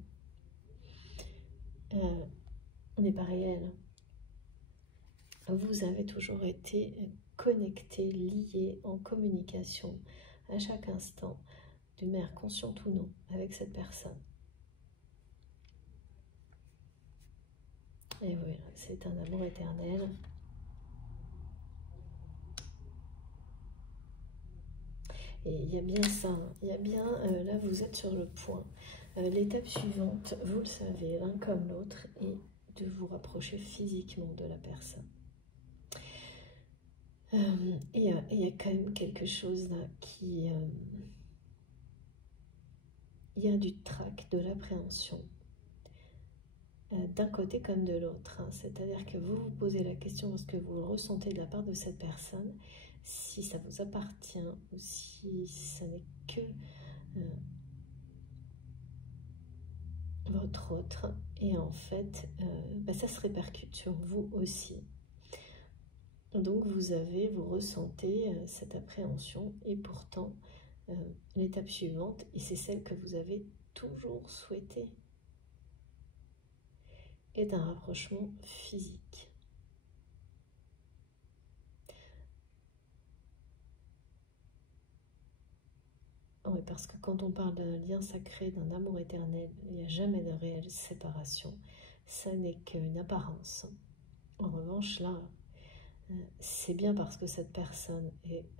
n'est pas réel. Vous avez toujours été connectés, liés, en communication à chaque instant, d'une manière consciente ou non, avec cette personne. Et oui, c'est un amour éternel. Et il y a bien ça, il y a bien, là vous êtes sur le point. L'étape suivante, vous le savez, l'un comme l'autre, est de vous rapprocher physiquement de la personne. Il y a quand même quelque chose là qui... il y a du trac, de l'appréhension, d'un côté comme de l'autre. Hein. C'est-à-dire que vous vous posez la question, est-ce que vous le ressentez de la part de cette personne, si ça vous appartient ou si ça n'est que votre autre. Et en fait, ça se répercute sur vous aussi. Donc vous ressentez cette appréhension, et pourtant l'étape suivante, et c'est celle que vous avez toujours souhaitée, est un rapprochement physique. Oui, parce que quand on parle d'un lien sacré, d'un amour éternel, il n'y a jamais de réelle séparation. Ça n'est qu'une apparence. En revanche, là, c'est bien parce que cette personne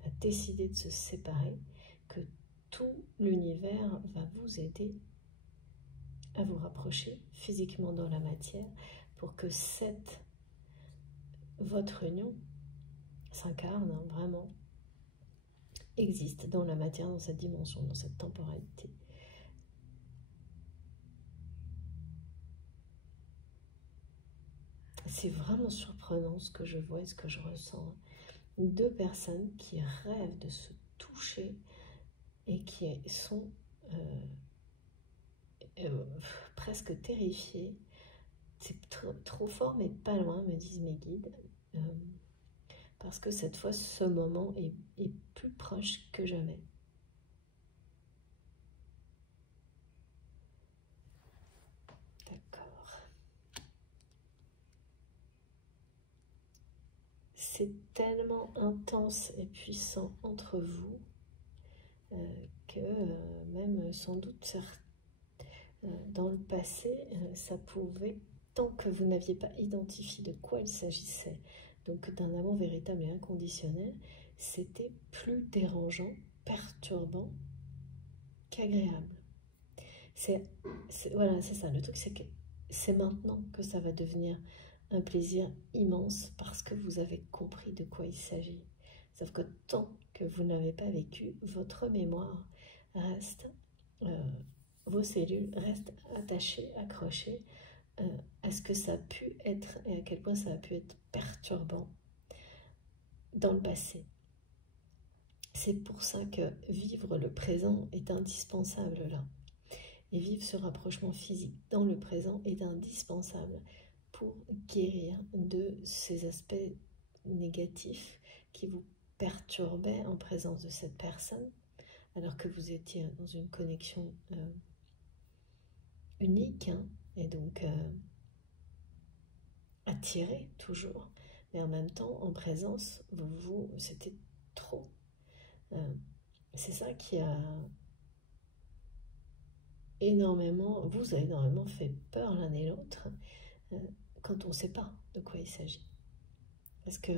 a décidé de se séparer que tout l'univers va vous aider à vous rapprocher physiquement dans la matière pour que votre union s'incarne, hein, vraiment, existe dans la matière, dans cette dimension, dans cette temporalité. C'est vraiment surprenant ce que je vois et ce que je ressens. Deux personnes qui rêvent de se toucher et qui sont presque terrifiées. C'est trop fort, mais pas loin, me disent mes guides. Parce que cette fois, ce moment est plus proche que jamais. D'accord. C'est tellement intense et puissant entre vous que même sans doute dans le passé, ça pouvait, tant que vous n'aviez pas identifié de quoi il s'agissait, donc d'un amour véritable et inconditionnel, c'était plus dérangeant, perturbant qu'agréable. Voilà, c'est ça. Le truc, c'est que c'est maintenant que ça va devenir un plaisir immense parce que vous avez compris de quoi il s'agit. Sauf que tant que vous n'avez pas vécu, votre mémoire reste, vos cellules restent attachées, accrochées à ce que ça a pu être et à quel point ça a pu être perturbant dans le passé. C'est pour ça que vivre le présent est indispensable là. Et vivre ce rapprochement physique dans le présent est indispensable pour guérir de ces aspects négatifs qui vous perturbaient en présence de cette personne, alors que vous étiez dans une connexion unique, hein, et donc attiré toujours, mais en même temps, en présence, c'était trop. C'est ça qui a vous a énormément fait peur l'un et l'autre quand on ne sait pas de quoi il s'agit. Parce que,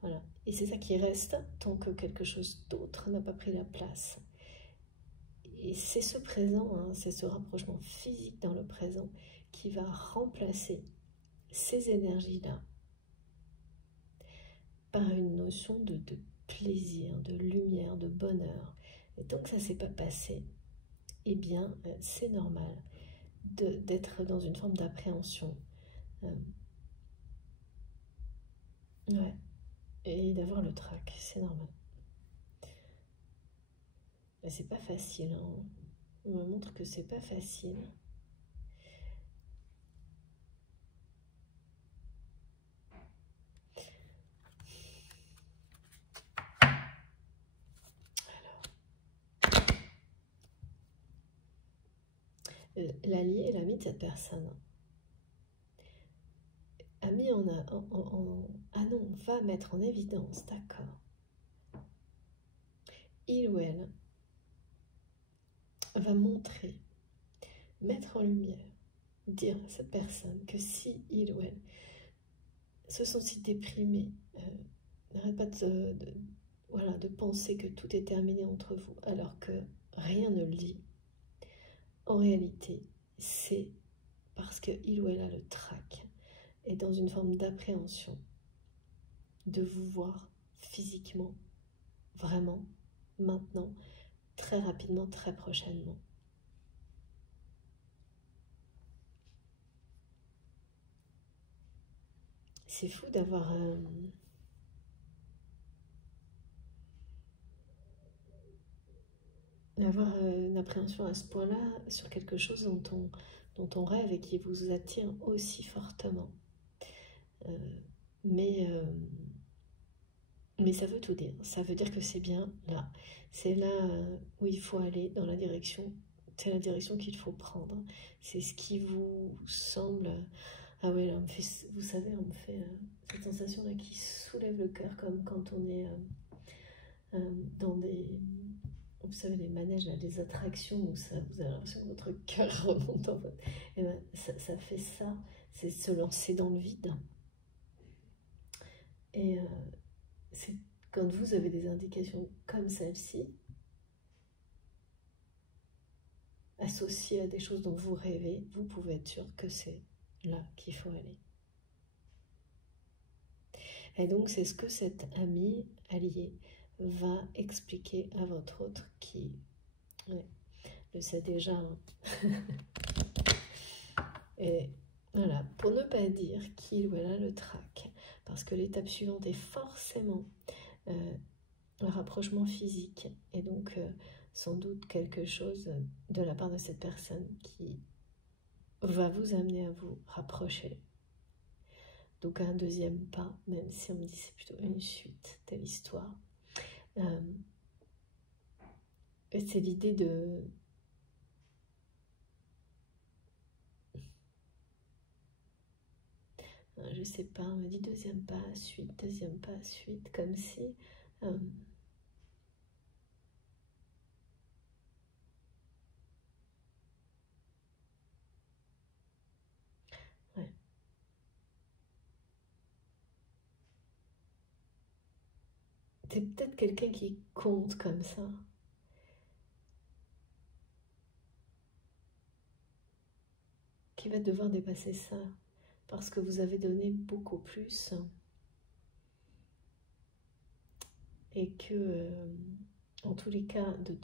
voilà, et c'est ça qui reste tant que quelque chose d'autre n'a pas pris la place. Et c'est ce présent, hein, c'est ce rapprochement physique dans le présent qui va remplacer ces énergies-là par une notion de plaisir, de lumière, de bonheur. Et tant que ça ne s'est pas passé, eh bien, c'est normal d'être dans une forme d'appréhension. Ouais. Et d'avoir le trac, c'est normal. Mais c'est pas facile, hein. On me montre que c'est pas facile. L'allié et l'ami de cette personne a mis ah non, va mettre en évidence, d'accord. Il ou elle va montrer, mettre en lumière, dire à cette personne que si il ou elle se sent si déprimé, n'arrête pas voilà, de penser que tout est terminé entre vous, alors que rien ne le dit. En réalité, c'est parce qu'il ou elle a le trac et dans une forme d'appréhension de vous voir physiquement, vraiment, maintenant, très rapidement, très prochainement. C'est fou d'avoir une appréhension à ce point-là sur quelque chose dont on rêve et qui vous attire aussi fortement. Mais ça veut tout dire. Ça veut dire que c'est bien là. C'est là où il faut aller, dans la direction. C'est la direction qu'il faut prendre. C'est ce qui vous semble... Ah ouais, là, on me fait, vous savez, on me fait cette sensation-là qui soulève le cœur, comme quand on est dans des... Vous savez, les manèges, là, des attractions où ça, vous avez l'impression que votre cœur remonte en fait. Et ben, ça fait ça. C'est se lancer dans le vide. Et c'est quand vous avez des indications comme celle-ci, associées à des choses dont vous rêvez, vous pouvez être sûr que c'est là qu'il faut aller. Et donc, c'est ce que cet ami allié va expliquer à votre autre qui le sait déjà. Hein. Et voilà, pour ne pas dire qu'il ou elle a le trac, parce que l'étape suivante est forcément un rapprochement physique, et donc sans doute quelque chose de la part de cette personne qui va vous amener à vous rapprocher. Donc un deuxième pas, même si on me dit c'est plutôt une suite de l'histoire. C'est l'idée de... Je sais pas, on me dit deuxième pas, suite, comme si... ouais. C'est peut-être quelqu'un qui compte comme ça. Qui va devoir dépasser ça. Parce que vous avez donné beaucoup plus. Et que, en tous les cas, de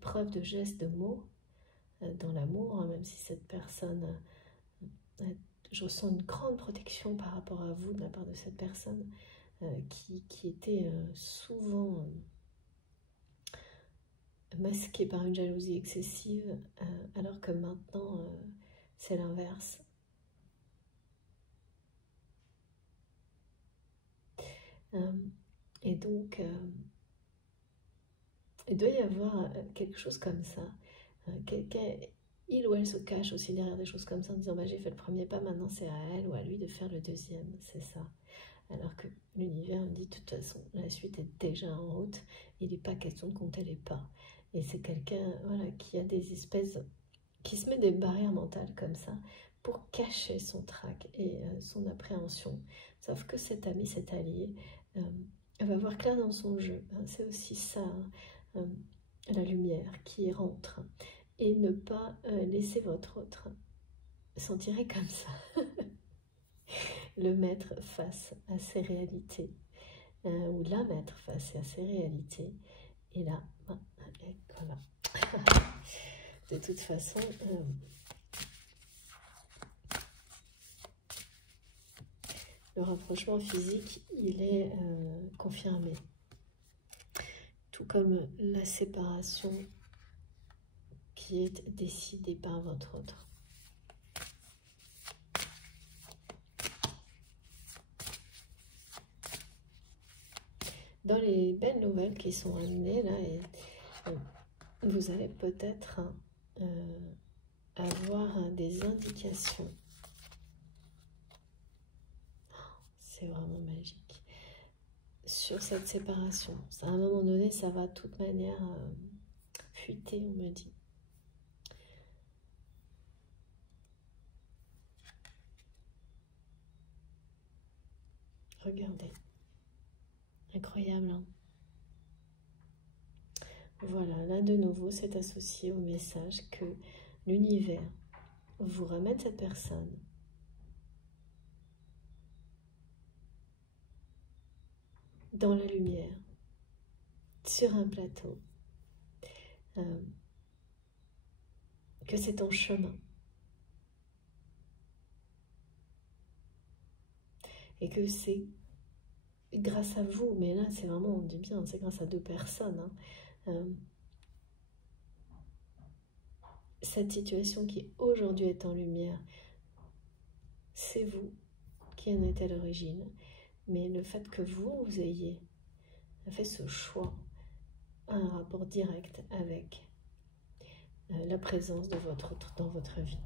preuves, de gestes, de mots, dans l'amour, hein, même si cette personne, je ressens une grande protection par rapport à vous de la part de cette personne qui était souvent masquée par une jalousie excessive, alors que maintenant c'est l'inverse. Et donc il doit y avoir quelque chose comme ça. Il ou elle se cache aussi derrière des choses comme ça en disant bah, j'ai fait le premier pas, maintenant c'est à elle ou à lui de faire le deuxième, c'est ça. Alors que l'univers me dit de toute façon la suite est déjà en route, il n'est pas question de compter les pas. Et c'est quelqu'un voilà, qui a des espèces, qui se met des barrières mentales comme ça pour cacher son trac et son appréhension. Sauf que cet ami, cet allié, va voir clair dans son jeu. Hein, c'est aussi ça, hein, la lumière qui rentre. Et ne pas laisser votre autre s'en tirer comme ça. Le mettre face à ses réalités. Ou la mettre face à ses réalités. Et là, et voilà. De toute façon, le rapprochement physique, il est confirmé. Tout comme la séparation qui est décidée par votre autre. Dans les belles nouvelles qui sont amenées là, vous allez peut-être avoir des indications. C'est vraiment magique. Sur cette séparation. À un moment donné, ça va de toute manière fuiter, on me dit. Regardez. Incroyable, hein? Voilà, là de nouveau, c'est associé au message que l'univers vous ramène cette personne. Dans la lumière, sur un plateau, que c'est en chemin. Et que c'est grâce à vous, mais là c'est vraiment, on dit bien, c'est grâce à deux personnes, hein. Cette situation qui aujourd'hui est en lumière, c'est vous qui en êtes à l'origine, mais le fait que vous ayez fait ce choix a un rapport direct avec la présence de votre autre dans votre vie.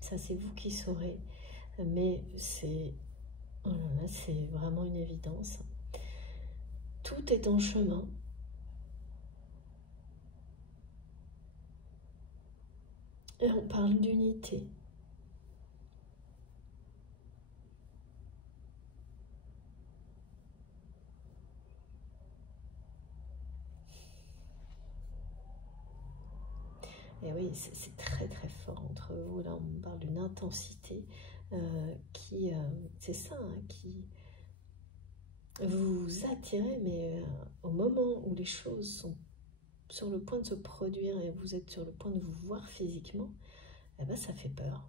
Ça c'est vous qui saurez, mais c'est oh là là, c'est vraiment une évidence. Tout est en chemin. Et on parle d'unité. Et oui, c'est très très fort entre vous. Là, on parle d'une intensité qui, c'est ça, hein, qui vous attirez, mais au moment où les choses sont sur le point de se produire et vous êtes sur le point de vous voir physiquement, eh ben, ça fait peur.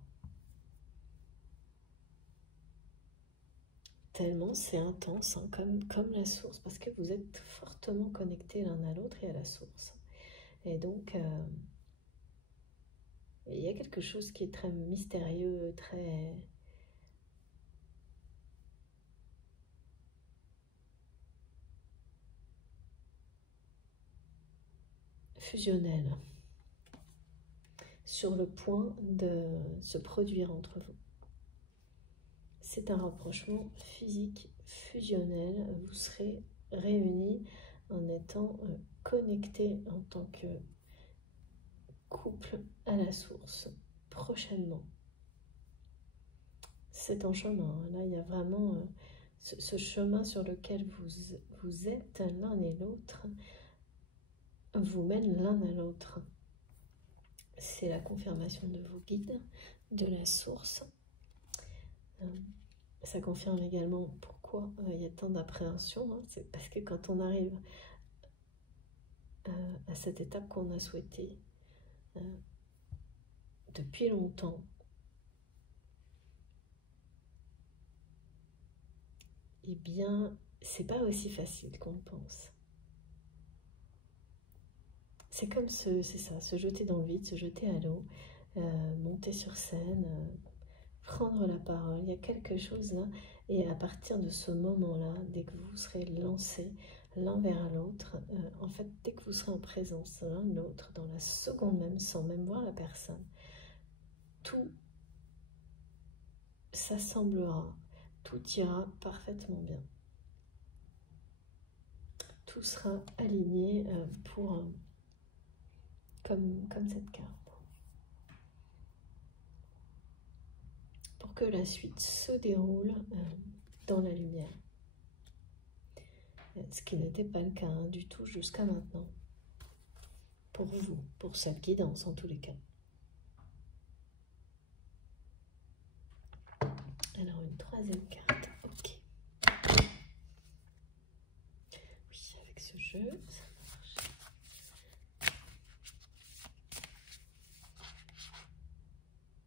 Tellement c'est intense, hein, comme la source, parce que vous êtes fortement connectés l'un à l'autre et à la source. Et donc, il y a quelque chose qui est très mystérieux, très... fusionnel, sur le point de se produire entre vous. C'est un rapprochement physique fusionnel. Vous serez réunis en étant connectés en tant que couple à la source prochainement. C'est en chemin. Là, il y a vraiment ce chemin sur lequel vous êtes l'un et l'autre vous mène l'un à l'autre. C'est la confirmation de vos guides, de la source. Ça confirme également pourquoi il y a tant d'appréhension. Hein. C'est parce que quand on arrive à cette étape qu'on a souhaitée depuis longtemps, eh bien, c'est pas aussi facile qu'on le pense. C'est comme c'est ça, se jeter dans le vide, se jeter à l'eau, monter sur scène, prendre la parole. Il y a quelque chose là, et à partir de ce moment-là, dès que vous serez lancés l'un vers l'autre, en fait, dès que vous serez en présence l'un de l'autre, dans la seconde même, sans même voir la personne, tout s'assemblera, tout ira parfaitement bien. Tout sera aligné pour... Comme cette carte. Pour que la suite se déroule dans la lumière. Ce qui n'était pas le cas du tout jusqu'à maintenant. Pour vous, pour cette guidance en tous les cas. Alors une troisième carte. Ok. Oui, avec ce jeu, ça marche.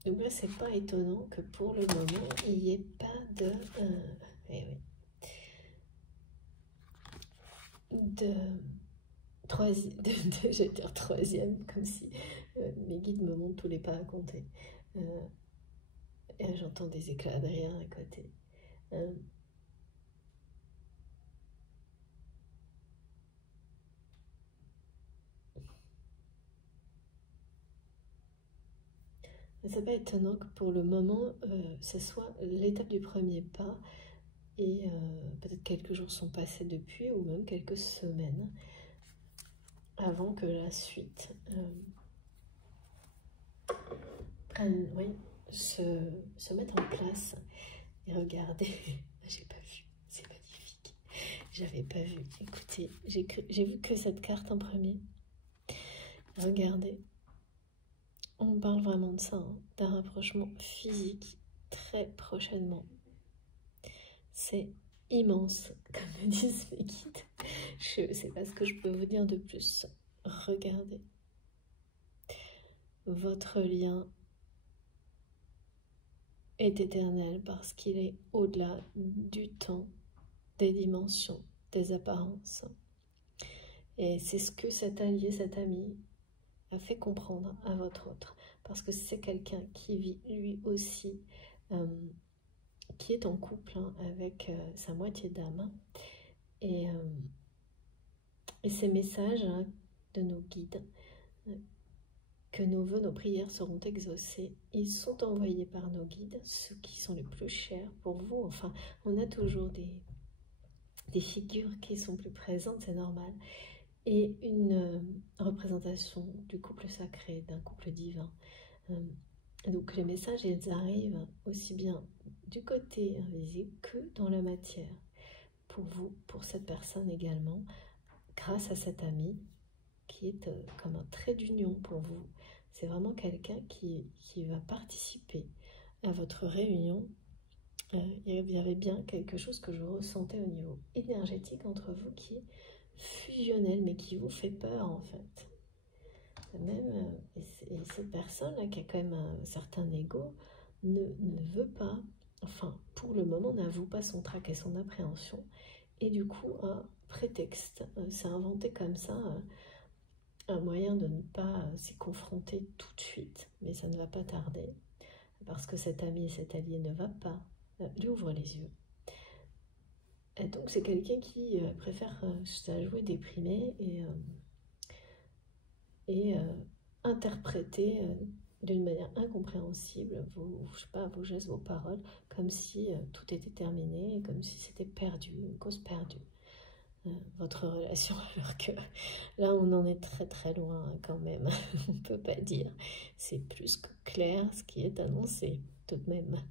Donc là, c'est pas étonnant que pour le moment, il n'y ait pas de... eh oui, je vais dire troisième, comme si mes guides me montrent tous les pas à compter. Et j'entends des éclats de rire à côté. C'est pas étonnant que pour le moment, ce soit l'étape du premier pas, et peut-être quelques jours sont passés depuis, ou même quelques semaines, avant que la suite prenne, oui, se mette en place. Et regardez, j'ai pas vu, c'est magnifique. J'avais pas vu. Écoutez, j'ai vu que cette carte en premier. Regardez. On parle vraiment de ça, hein, d'un rapprochement physique très prochainement. C'est immense, comme me disent mes guides. Je ne sais pas ce que je peux vous dire de plus. Regardez. Votre lien est éternel parce qu'il est au-delà du temps, des dimensions, des apparences. Et c'est ce que cet allié, cet ami a fait comprendre à votre autre. Parce que c'est quelqu'un qui vit lui aussi, qui est en couple, hein, avec sa moitié d'âme. Et ces messages, hein, de nos guides, que nos vœux, nos prières seront exaucés, ils sont envoyés par nos guides, ceux qui sont les plus chers pour vous. Enfin, on a toujours des figures qui sont plus présentes, c'est normal. Et une représentation du couple sacré, d'un couple divin. Donc les messages, ils arrivent aussi bien du côté invisible que dans la matière. Pour vous, pour cette personne également, grâce à cet ami qui est comme un trait d'union pour vous. C'est vraiment quelqu'un qui va participer à votre réunion. Il y avait bien quelque chose que je ressentais au niveau énergétique entre vous qui est fusionnel, mais qui vous fait peur en fait. Même, et cette personne-là qui a quand même un certain ego ne veut pas, enfin pour le moment n'avoue pas son trac et son appréhension, et du coup un prétexte, s'est inventé comme ça un moyen de ne pas s'y confronter tout de suite, mais ça ne va pas tarder, parce que cet ami et cet allié ne va pas, lui ouvre les yeux. Et donc c'est quelqu'un qui préfère jouer déprimé et interpréter d'une manière incompréhensible je sais pas, vos gestes, vos paroles, comme si tout était terminé, comme si c'était perdu, une cause perdue, votre relation, alors que là on en est très très loin quand même. On ne peut pas dire, c'est plus que clair ce qui est annoncé tout de même.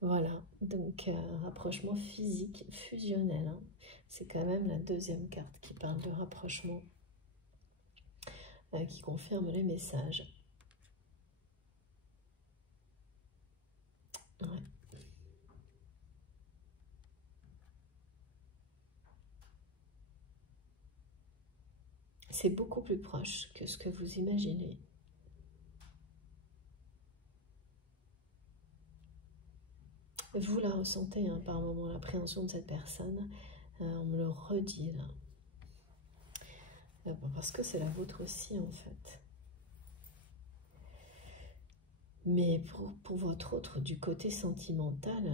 Voilà, donc rapprochement physique fusionnel, hein. C'est quand même la deuxième carte qui parle de rapprochement, qui confirme les messages. Ouais. C'est beaucoup plus proche que ce que vous imaginez. Vous la ressentez, hein, par moment, l'appréhension de cette personne. On me le redit là. Parce que c'est la vôtre aussi en fait. Mais pour votre autre, du côté sentimental,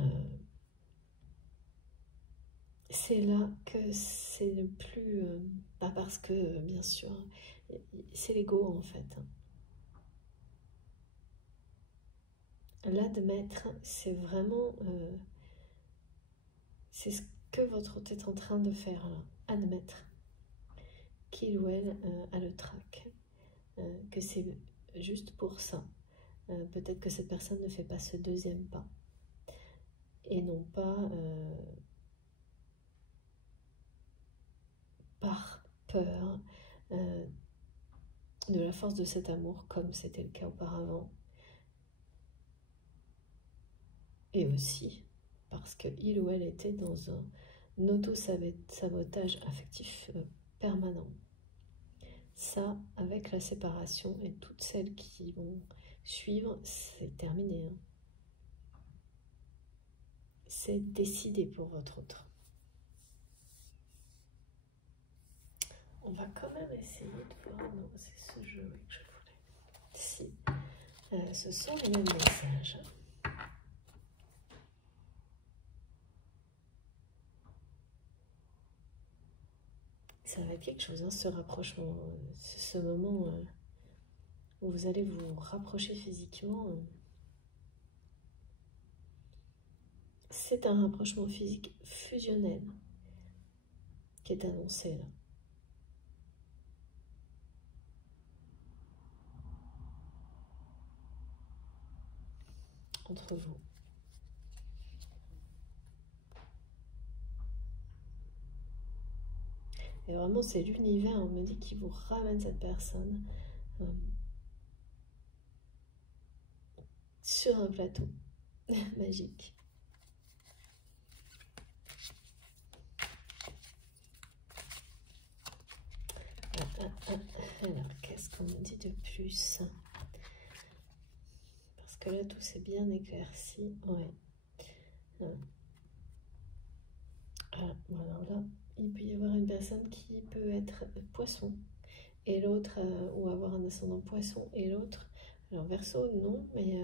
c'est là que c'est le plus... pas parce que, bien sûr, c'est l'ego en fait. L'admettre, c'est vraiment... c'est ce que votre hôte est en train de faire là. Admettre qu'il ou elle a le trac. Que c'est juste pour ça. Peut-être que cette personne ne fait pas ce deuxième pas. Et non pas par peur de la force de cet amour, comme c'était le cas auparavant. Et aussi parce qu'il ou elle était dans un auto-sabotage affectif permanent. Ça, avec la séparation, et toutes celles qui vont suivre, c'est terminé. Hein. C'est décidé pour votre autre. On va quand même essayer de voir. Non, c'est ce jeu que je voulais. Si, ce sont les mêmes messages. Ça va être quelque chose, hein, ce rapprochement, ce moment où vous allez vous rapprocher physiquement. C'est un rapprochement physique fusionnel qui est annoncé là. Entre vous. Et vraiment, c'est l'univers, on me dit, qui vous ramène cette personne sur un plateau magique. Alors, qu'est-ce qu'on me dit de plus? Parce que là, tout s'est bien éclairci. Ouais. Alors là, il peut y avoir une personne qui peut être poisson et l'autre, ou avoir un ascendant poisson et l'autre. Alors Verseau, non, mais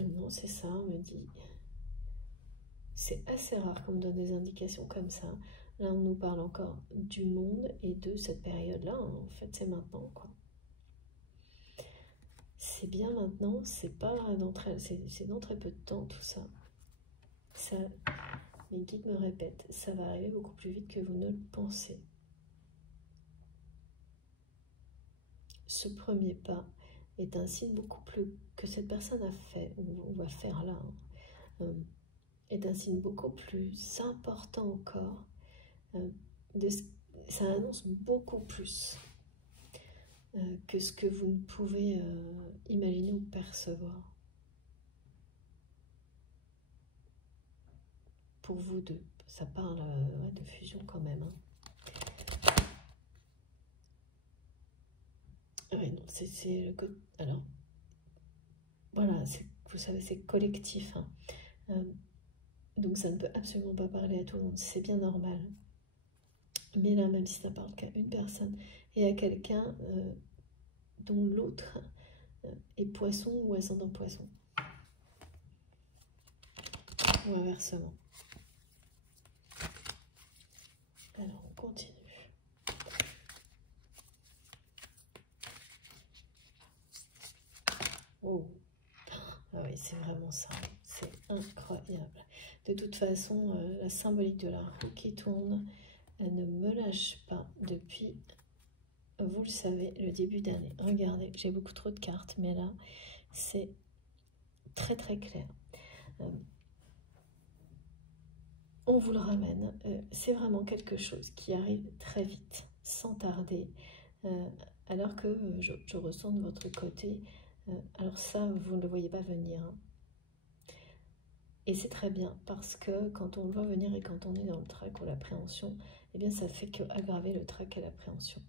non, c'est ça, on me dit. C'est assez rare qu'on me donne des indications comme ça. Là, on nous parle encore du monde et de cette période-là. Hein. En fait, c'est maintenant, quoi. C'est bien maintenant, c'est pas c'est dans très peu de temps, tout ça. Ça, mes guides me répètent, ça va arriver beaucoup plus vite que vous ne le pensez. Ce premier pas est un signe beaucoup plus que cette personne a fait, ou va faire là, hein, est un signe beaucoup plus important encore. Ça annonce beaucoup plus que ce que vous ne pouvez imaginer ou percevoir. Pour vous deux, ça parle de fusion quand même. Hein. Oui, non, c'est le... Alors, voilà, vous savez, c'est collectif. Hein. Donc ça ne peut absolument pas parler à tout le monde, c'est bien normal. Mais là, même si ça parle qu'à une personne et à quelqu'un dont l'autre est poisson ou ascendant poisson. Ou inversement. Alors, on continue. Oh. Ah oui, c'est vraiment ça. C'est incroyable. De toute façon, la symbolique de la roue qui tourne, elle ne me lâche pas depuis, vous le savez, le début d'année. Regardez, j'ai beaucoup trop de cartes, mais là, c'est très très clair. On vous le ramène. C'est vraiment quelque chose qui arrive très vite, sans tarder. Alors que je ressens de votre côté, alors ça, vous ne le voyez pas venir. Hein. Et c'est très bien, parce que quand on le voit venir et quand on est dans le trac ou l'appréhension, eh bien ça fait qu'aggraver le trac et l'appréhension.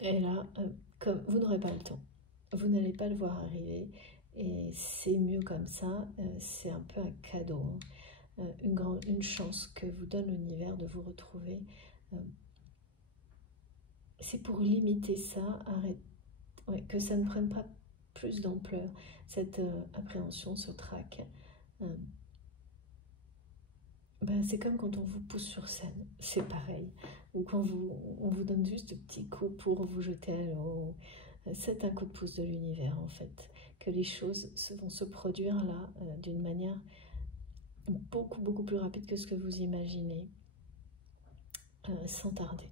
Et là, comme vous n'aurez pas le temps, vous n'allez pas le voir arriver, et c'est mieux comme ça, c'est un peu un cadeau, hein. Une chance que vous donne l'univers de vous retrouver. C'est pour limiter ça, que ça ne prenne pas plus d'ampleur, cette appréhension, ce trac. C'est comme quand on vous pousse sur scène, c'est pareil. Ou quand on vous donne juste de petits coups pour vous jeter à l'eau. C'est un coup de pouce de l'univers, en fait. Que les choses vont se produire là d'une manière beaucoup, beaucoup plus rapide que ce que vous imaginez, sans tarder.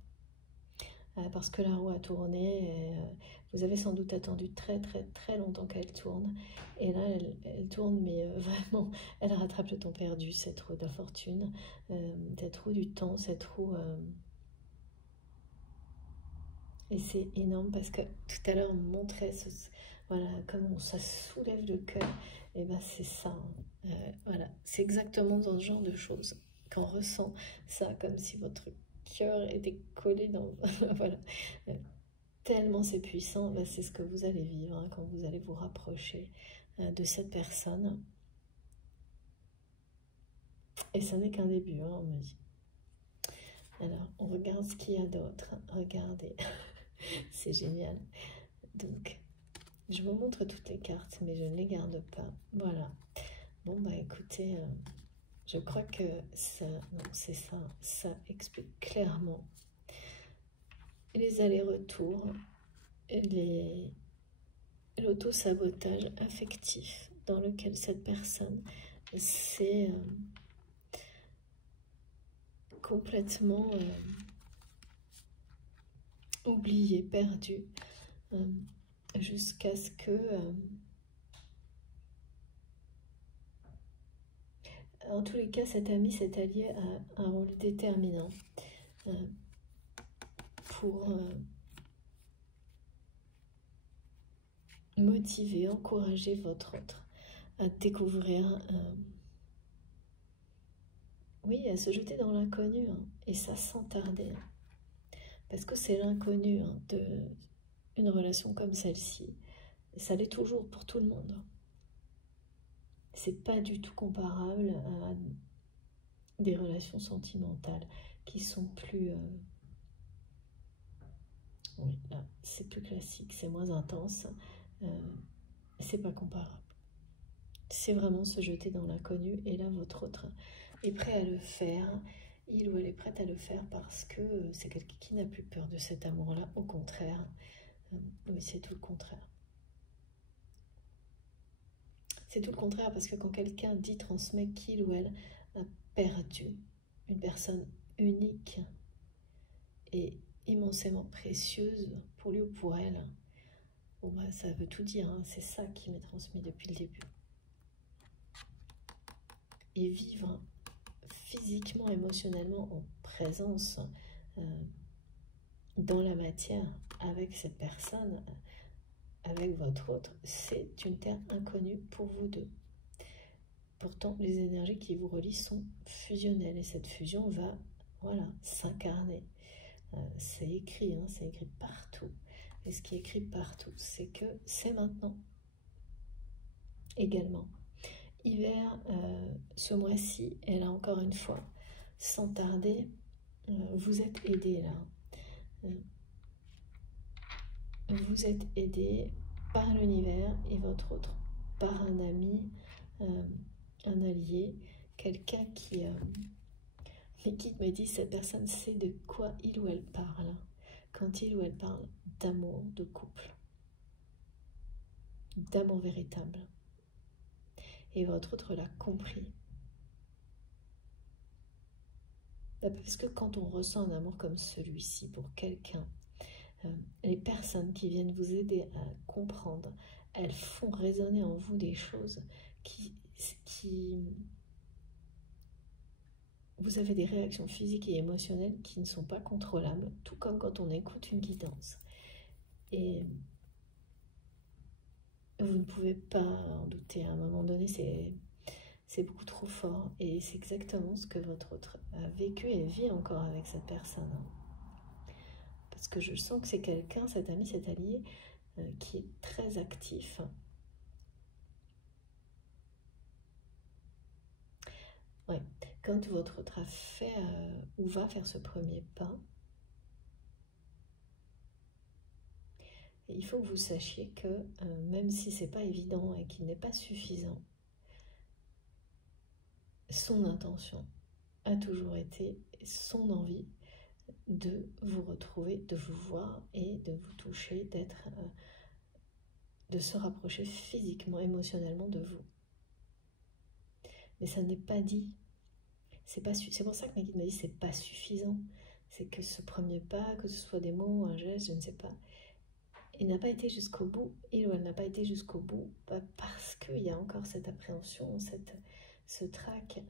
Parce que la roue a tourné, vous avez sans doute attendu très très très longtemps qu'elle tourne, et là elle tourne, mais vraiment elle rattrape le temps perdu, cette roue de la fortune, cette roue du temps, cette roue, et c'est énorme parce que tout à l'heure on montrait voilà, comment ça soulève le cœur, et ben c'est ça, hein. Voilà, c'est exactement dans ce genre de choses qu'on ressent ça, comme si votre cœur était collé dans... voilà. Tellement c'est puissant, ben, c'est ce que vous allez vivre hein, quand vous allez vous rapprocher de cette personne. Et ça n'est qu'un début, hein, on me dit. Alors, on regarde ce qu'il y a d'autre. Regardez, c'est génial. Donc, je vous montre toutes les cartes, mais je ne les garde pas. Voilà. Bon, bah écoutez, je crois que ça, non, c'est ça, ça explique clairement les allers-retours, l'auto-sabotage affectif dans lequel cette personne s'est complètement oubliée, perdue, jusqu'à ce que... en tous les cas, cet ami, cet allié a un rôle déterminant pour motiver, encourager votre autre à découvrir, oui, à se jeter dans l'inconnu, hein, et ça sans tarder, hein, parce que c'est l'inconnu hein, d'une relation comme celle-ci, ça l'est toujours pour tout le monde. C'est pas du tout comparable à des relations sentimentales qui sont plus... oui, là, c'est plus classique, c'est moins intense, c'est pas comparable. C'est vraiment se jeter dans l'inconnu, et là, votre autre est prêt à le faire, il ou elle est prête à le faire parce que c'est quelqu'un qui n'a plus peur de cet amour-là, au contraire, oui, c'est tout le contraire. C'est tout le contraire, parce que quand quelqu'un transmet qu'il ou elle a perdu une personne unique et immensément précieuse pour lui ou pour elle, bon bah, ça veut tout dire, hein, c'est ça qui m'est transmis depuis le début. Et vivre physiquement, émotionnellement en présence dans la matière avec cette personne, avec votre autre, c'est une terre inconnue pour vous deux. Pourtant, les énergies qui vous relient sont fusionnelles et cette fusion va, voilà, s'incarner. C'est écrit, hein, c'est écrit partout. Et ce qui est écrit partout, c'est que c'est maintenant. Également. Hiver, ce mois-ci, et là encore une fois, sans tarder, vous êtes aidé là. Vous êtes aidé par l'univers et votre autre, par un ami, un allié, quelqu'un qui... les guides me disent, cette personne sait de quoi il ou elle parle, quand il ou elle parle d'amour, de couple, d'amour véritable. Et votre autre l'a compris. Parce que quand on ressent un amour comme celui-ci pour quelqu'un, les personnes qui viennent vous aider à comprendre, elles font résonner en vous des choses qui vous avez des réactions physiques et émotionnelles qui ne sont pas contrôlables, tout comme quand on écoute une guidance. Et vous ne pouvez pas en douter, à un moment donné, c'est beaucoup trop fort. Et c'est exactement ce que votre autre a vécu et vit encore avec cette personne. Parce que je sens que c'est quelqu'un, cet ami, cet allié, qui est très actif. Ouais. Quand votre autre a fait ou va faire ce premier pas, il faut que vous sachiez que même si c'est pas évident et qu'il n'est pas suffisant, son intention a toujours été son envie de vous retrouver, de vous voir et de vous toucher, de se rapprocher physiquement, émotionnellement de vous. Mais ça n'est pas dit. C'est pour ça que mes guides me disent c'est pas suffisant. C'est que ce premier pas, que ce soit des mots, un geste, je ne sais pas, il n'a pas été jusqu'au bout, il ou elle n'a pas été jusqu'au bout, parce qu'il y a encore cette appréhension, ce trac,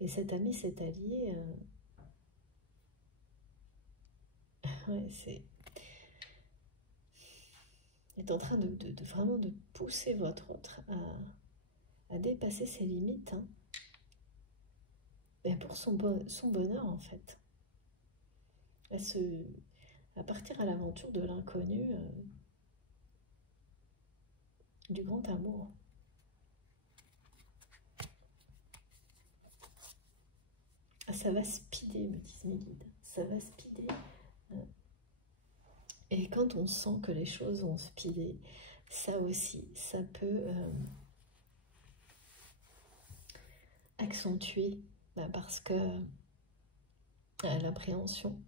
et cet ami, cet allié, ouais, est en train de vraiment de pousser votre autre à dépasser ses limites, hein, et pour son bonheur en fait. à partir à l'aventure de l'inconnu, du grand amour. Ça va speeder, me disent mes guides. Ça va speeder. Et quand on sent que les choses vont speeder, ça aussi, ça peut accentuer parce que l'appréhension.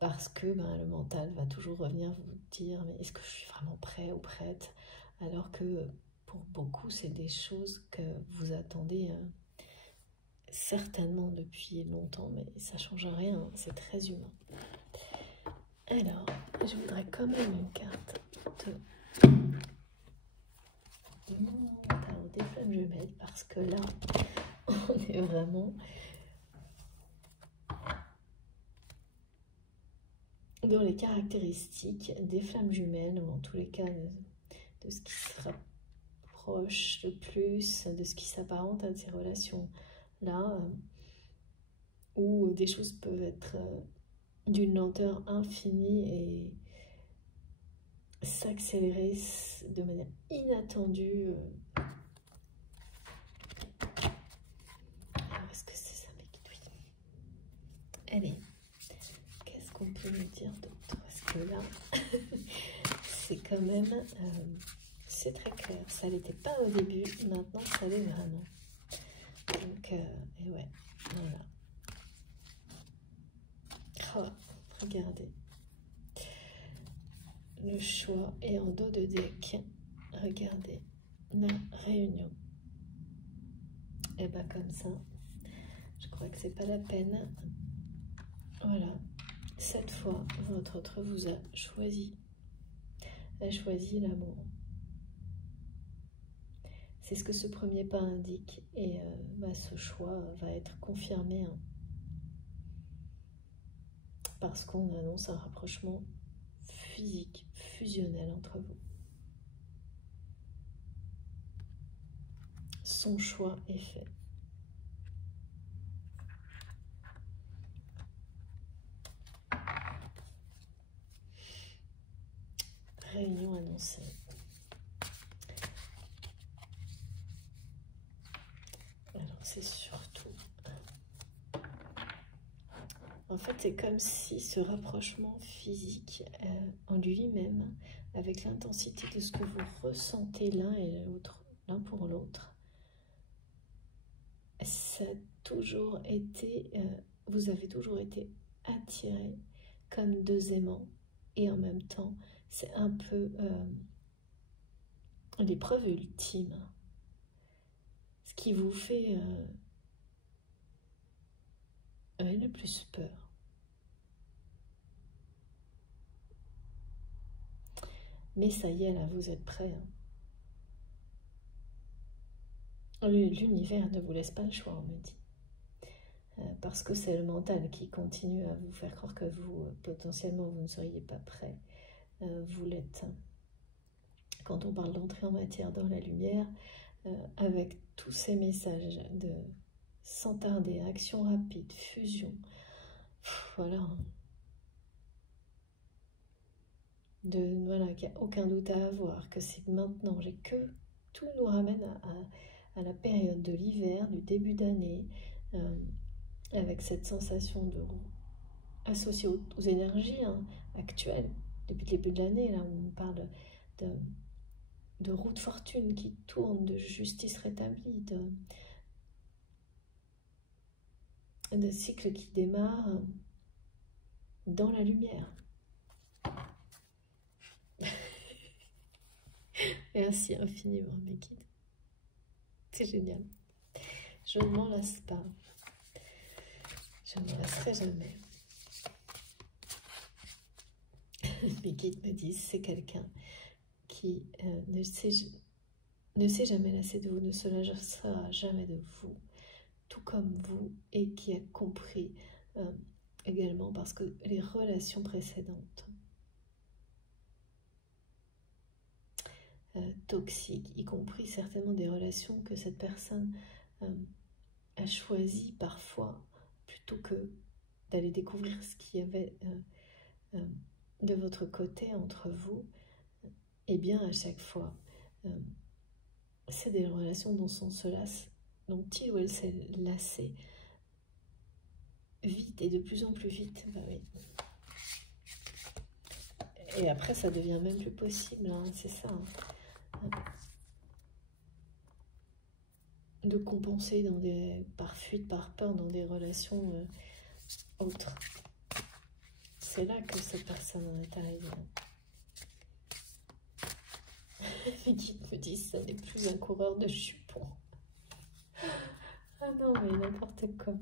Parce que le mental va toujours revenir vous dire mais est-ce que je suis vraiment prêt ou prête? Alors que pour beaucoup, c'est des choses que vous attendez certainement depuis longtemps, mais ça ne change rien, c'est très humain. Alors, je voudrais quand même une carte de mon tarot des flammes jumelles, parce que là, on est vraiment dans les caractéristiques des flammes jumelles, ou en tous les cas de ce qui se rapproche le plus, de ce qui s'apparente à ces relations-là, où des choses peuvent être d'une lenteur infinie et s'accélérer de manière inattendue. Alors, est-ce que c'est ça, mes guides? Oui. Allez, qu'est-ce qu'on peut me dire d'autre? Parce que là, c'est quand même... c'est très clair. Ça l'était pas au début, maintenant ça l'est vraiment. Donc, et ouais, voilà. Oh, regardez. Le choix est en dos de deck. Regardez, la réunion. Et bien comme ça, je crois que c'est pas la peine. Voilà, cette fois, votre autre vous a choisi. A choisi l'amour. C'est ce que ce premier pas indique. Et ce choix va être confirmé. Hein, parce qu'on annonce un rapprochement physique, fusionnel entre vous. Son choix est fait. Réunion annoncée. Alors c'est surtout... En fait, c'est comme si ce rapprochement physique en lui-même, avec l'intensité de ce que vous ressentez l'un et l'autre, l'un pour l'autre, ça a toujours été, vous avez toujours été attirés comme deux aimants, et en même temps, c'est un peu l'épreuve ultime, ce qui vous fait le plus peur. Mais ça y est, là, vous êtes prêts. Hein. L'univers ne vous laisse pas le choix, on me dit. Parce que c'est le mental qui continue à vous faire croire que vous, potentiellement, vous ne seriez pas prêt. Vous l'êtes. Quand on parle d'entrer en matière dans la lumière, avec tous ces messages de sans tarder, action rapide, fusion, voilà. Voilà, qu'il n'y a aucun doute à avoir, que c'est maintenant, que tout nous ramène à la période de l'hiver, du début d'année, avec cette sensation associée aux énergies actuelles, depuis le début de l'année, là où on parle de roue de fortune qui tourne, de justice rétablie, de cycle qui démarre dans la lumière. Merci infiniment, mes guides. C'est génial. Je ne m'en lasse pas. Je ne m'en lasserai jamais. Mes guides me disent, c'est quelqu'un qui ne s'est jamais lassé de vous, ne se lassera jamais de vous, tout comme vous, et qui a compris également parce que les relations précédentes toxiques, y compris certainement des relations que cette personne a choisies parfois plutôt que d'aller découvrir ce qu'il y avait de votre côté entre vous, et bien à chaque fois, c'est des relations dont on se lasse, dont il ou elle s'est lassé vite et de plus en plus vite. Bah oui. Et après, ça devient même plus possible, hein, c'est ça. Hein. De compenser par fuite, par peur, dans des relations autres. C'est là que cette personne en est arrivée. Les guides me disent, ça n'est plus un coureur de jupons. Ah non, mais n'importe quoi.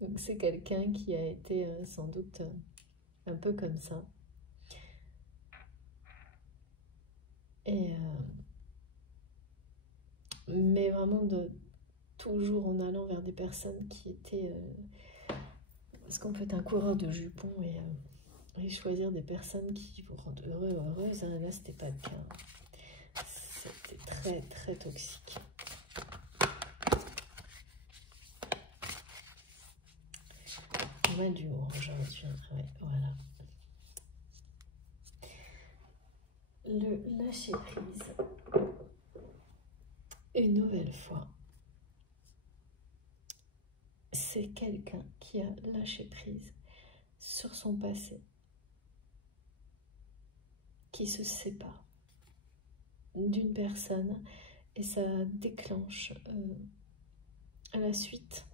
Donc c'est quelqu'un qui a été sans doute un peu comme ça. Et mais vraiment toujours en allant vers des personnes qui étaient... parce qu'on peut être un coureur de jupons et choisir des personnes qui vous rendent heureux, heureuse. Hein. Là, c'était pas le cas. C'était très, très toxique. On a du haut aujourd'hui. Ouais, voilà. Le lâcher prise. Une nouvelle fois. C'est quelqu'un qui a lâché prise sur son passé, qui se sépare d'une personne et ça déclenche à la suite,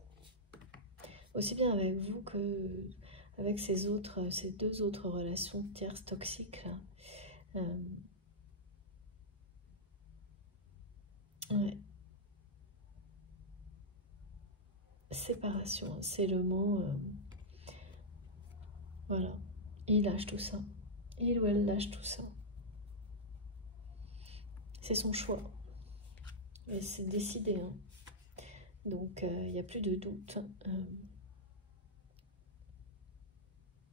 aussi bien avec vous que avec ces deux autres relations tierces toxiques là. Ouais. Séparation, c'est le mot. Voilà, il lâche tout ça. Il ou elle lâche tout ça. C'est son choix. Et c'est décidé. Hein. Donc, il n'y a plus de doute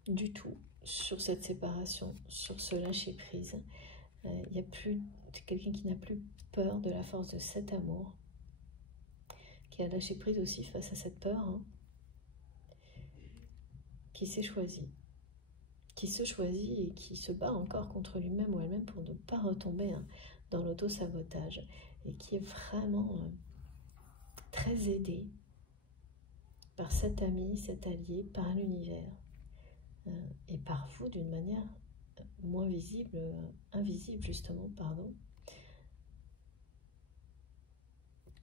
du tout sur cette séparation, sur ce lâcher-prise. Il n'y a plus quelqu'un qui n'a plus peur de la force de cet amour, qui a lâché prise aussi face à cette peur, hein, qui s'est choisi. Qui se choisit et qui se bat encore contre lui-même ou elle-même pour ne pas retomber dans l'auto-sabotage et qui est vraiment très aidé par cet ami, cet allié, par l'univers et par vous d'une manière moins visible, invisible justement, pardon,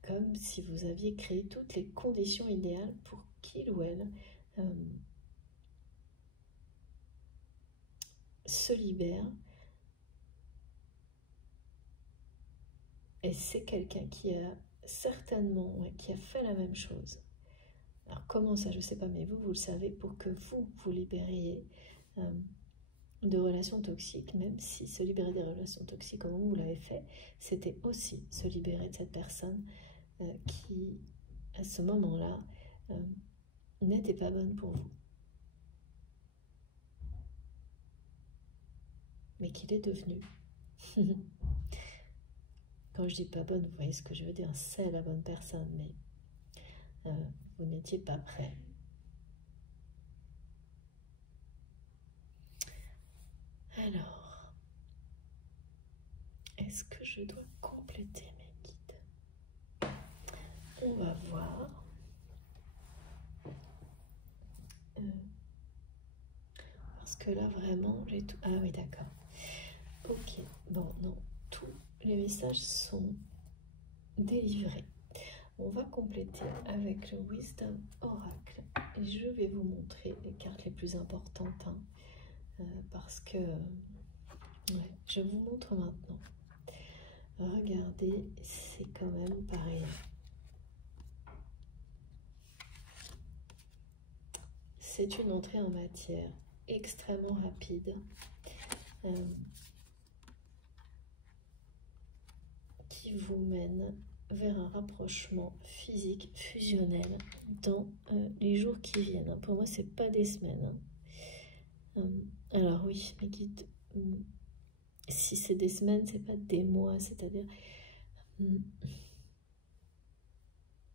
comme si vous aviez créé toutes les conditions idéales pour qu'il ou elle se libère. Et c'est quelqu'un qui a certainement, qui a fait la même chose. Alors comment ça, je ne sais pas, mais vous le savez, pour que vous vous libériez de relations toxiques, même si se libérer des relations toxiques, comment vous l'avez fait, c'était aussi se libérer de cette personne qui, à ce moment-là, n'était pas bonne pour vous. Mais qu'il est devenu. Quand je dis pas bonne, vous voyez ce que je veux dire, c'est la bonne personne, mais vous n'étiez pas prêt. Alors, est-ce que je dois compléter mes guides? On va voir. Parce que là, vraiment, j'ai tout... Ah oui, d'accord. Ok, bon, non, tous les messages sont délivrés. On va compléter avec le Wisdom Oracle. Et je vais vous montrer les cartes les plus importantes. Hein, parce que... ouais, je vous montre maintenant. Regardez, c'est quand même pareil. C'est une entrée en matière extrêmement rapide. Qui vous mène vers un rapprochement physique fusionnel dans les jours qui viennent. Pour moi, c'est pas des semaines. Alors oui, mes guides, si c'est des semaines, c'est pas des mois, c'est-à-dire...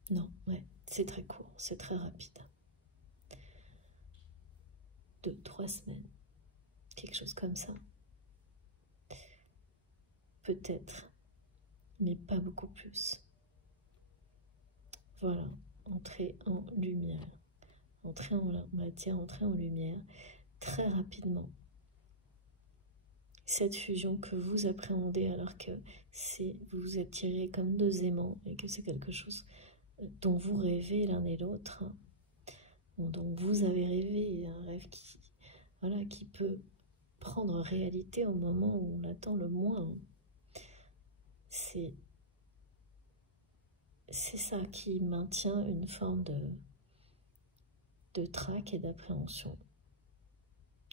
non, ouais, c'est très court, c'est très rapide. 2-3 semaines. Quelque chose comme ça. Peut-être, mais pas beaucoup plus. Voilà, entrer en lumière. Entrer en matière, entrer en lumière très rapidement. Cette fusion que vous appréhendez alors que vous vous attirez comme deux aimants et que c'est quelque chose dont vous rêvez l'un et l'autre, dont vous avez rêvé, un rêve qui peut prendre réalité au moment où on l'attend le moins. C'est ça qui maintient une forme de trac et d'appréhension.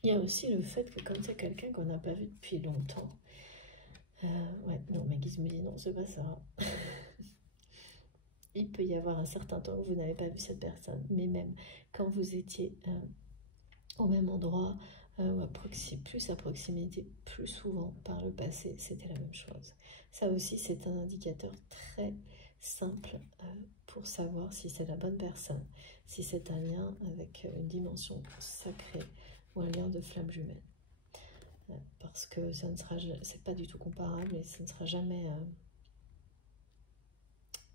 Il y a aussi le fait que quand c'est quelqu'un qu'on n'a pas vu depuis longtemps, ouais, non, ma guise me dit non, c'est pas ça. Il peut y avoir un certain temps où vous n'avez pas vu cette personne, mais même quand vous étiez au même endroit, ou plus à proximité, plus souvent par le passé, c'était la même chose. Ça aussi, c'est un indicateur très simple pour savoir si c'est la bonne personne, si c'est un lien avec une dimension sacrée ou un lien de flamme jumelle. Parce que c'est pas du tout comparable et ça ne sera jamais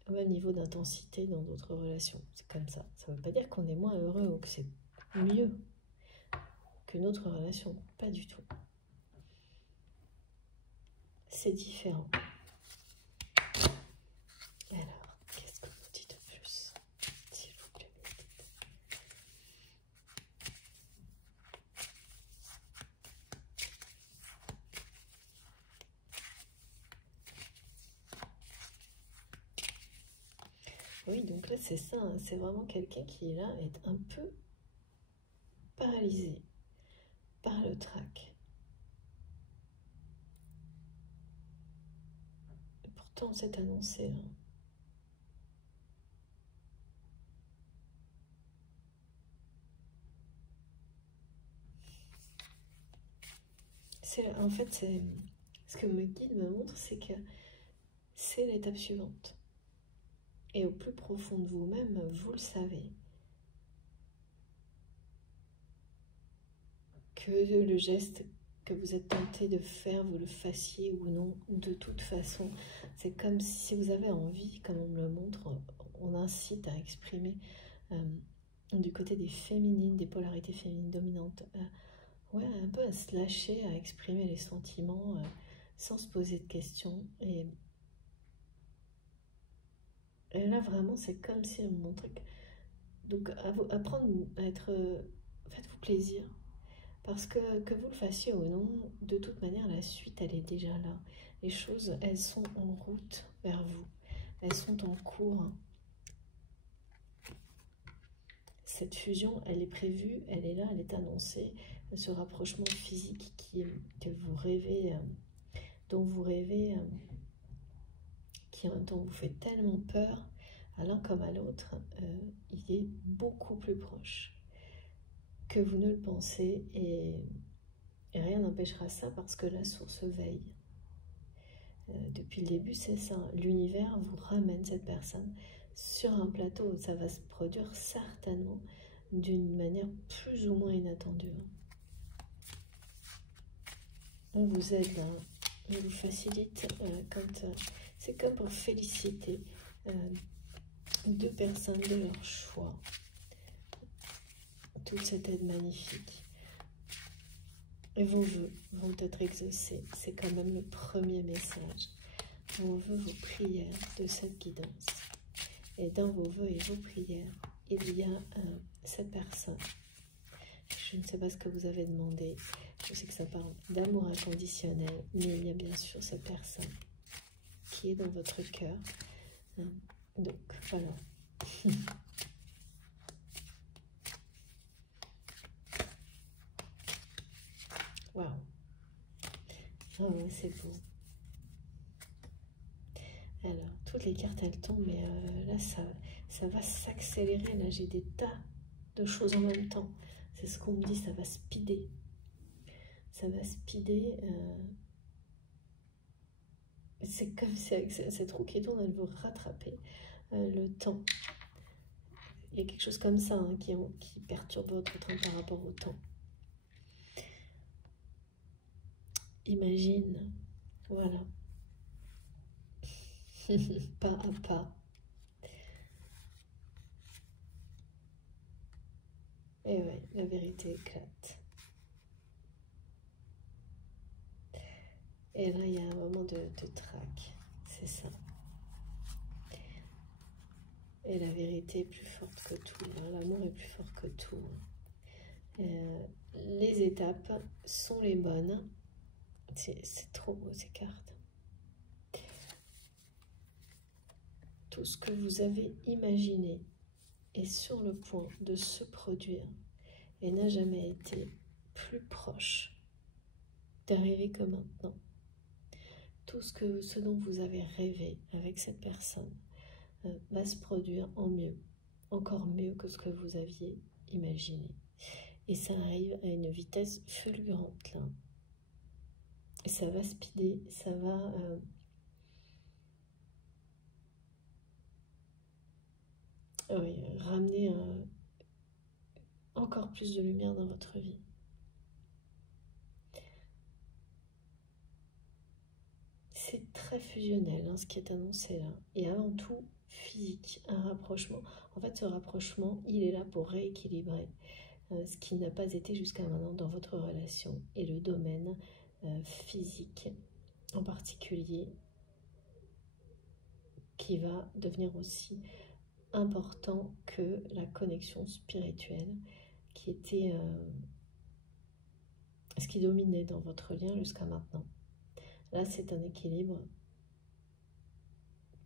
au même niveau d'intensité dans d'autres relations. C'est comme ça. Ça ne veut pas dire qu'on est moins heureux ou que c'est mieux que notre relation. Pas du tout. C'est différent. Alors, qu'est-ce que vous dites de plus, s'il vous plaît? Oui, donc là, c'est ça. Hein, c'est vraiment quelqu'un qui, là, est un peu paralysé par le trac. Et pourtant, c'est annoncé, là. En fait, ce que mon guide me montre, c'est que c'est l'étape suivante. Et au plus profond de vous-même, vous le savez. Que le geste que vous êtes tenté de faire, vous le fassiez ou non, de toute façon, c'est comme si vous avez envie, comme on me le montre, on incite à exprimer du côté des féminines, des polarités féminines dominantes, ouais, un peu à se lâcher, à exprimer les sentiments sans se poser de questions. Et là, vraiment, c'est comme si on me montrait que... Donc, apprendre à être... faites-vous plaisir. Parce que vous le fassiez ou non, de toute manière, la suite, elle est déjà là. Les choses, elles sont en route vers vous. Elles sont en cours. Cette fusion, elle est prévue, elle est là, elle est annoncée. Ce rapprochement physique que vous rêvez, dont vous rêvez, qui en même temps vous fait tellement peur, à l'un comme à l'autre, il est beaucoup plus proche que vous ne le pensez. Et rien n'empêchera ça parce que la source veille. Depuis le début, c'est ça. L'univers vous ramène cette personne sur un plateau. Ça va se produire certainement d'une manière plus ou moins inattendue. On vous aide, hein. On vous facilite. C'est comme pour féliciter deux personnes de leur choix. Toute cette aide magnifique. Et vos vœux vont être exaucés. C'est quand même le premier message. Vos vœux, vos prières de cette guidance. Et dans vos vœux et vos prières, il y a cette personne. Je ne sais pas ce que vous avez demandé. Je sais que ça parle d'amour inconditionnel. Mais il y a bien sûr cette personne qui est dans votre cœur. Donc, voilà. Waouh. Oh, ouais, c'est beau. Alors, toutes les cartes, elles tombent, mais là, ça va s'accélérer. Là, j'ai des tas de choses en même temps. C'est ce qu'on me dit, ça va speeder. Ça va speeder. C'est comme si avec cette roue qui tourne, elle veut rattraper le temps. Il y a quelque chose comme ça hein, qui perturbe votre train par rapport au temps. imagine, voilà, pas à pas. Et ouais, la vérité éclate. Et là, il y a un moment de trac, c'est ça. Et la vérité est plus forte que tout, l'amour est plus fort que tout. Les étapes sont les bonnes. C'est trop beau ces cartes. Tout ce que vous avez imaginé est sur le point de se produire et n'a jamais été plus proche d'arriver que maintenant. Tout ce dont vous avez rêvé avec cette personne va se produire en mieux, encore mieux que ce que vous aviez imaginé. Et ça arrive à une vitesse fulgurante là. Et ça va speeder, ça va ramener encore plus de lumière dans votre vie. C'est très fusionnel ce qui est annoncé là. Et avant tout, physique, un rapprochement. En fait, ce rapprochement, il est là pour rééquilibrer ce qui n'a pas été jusqu'à maintenant dans votre relation. Et le domaine physique en particulier, qui va devenir aussi important que la connexion spirituelle, qui était ce qui dominait dans votre lien jusqu'à maintenant. Là, c'est un équilibre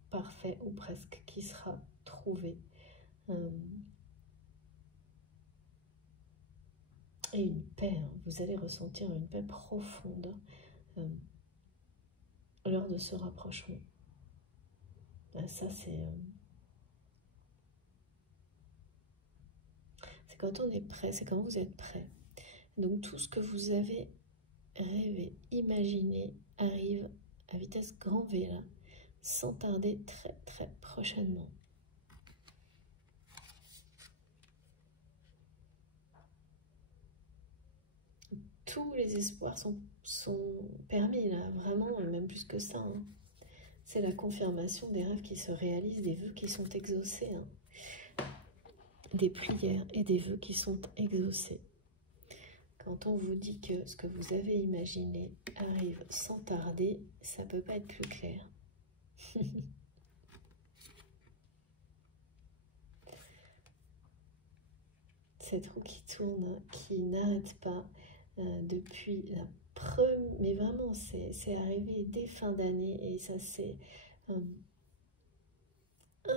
parfait ou presque qui sera trouvé. Et une paix, vous allez ressentir une paix profonde lors de ce rapprochement. Ça, c'est quand on est prêt, c'est quand vous êtes prêt. Donc tout ce que vous avez rêvé, imaginé, arrive à vitesse grand V là, sans tarder, très très prochainement. Tous les espoirs sont permis là, vraiment, même plus que ça. C'est la confirmation des rêves qui se réalisent, des vœux qui sont exaucés. Des prières et des vœux qui sont exaucés. Quand on vous dit que ce que vous avez imaginé arrive sans tarder, ça ne peut pas être plus clair. Cette roue qui tourne, qui n'arrête pas depuis la première... Mais vraiment, c'est arrivé dès fin d'année et ça s'est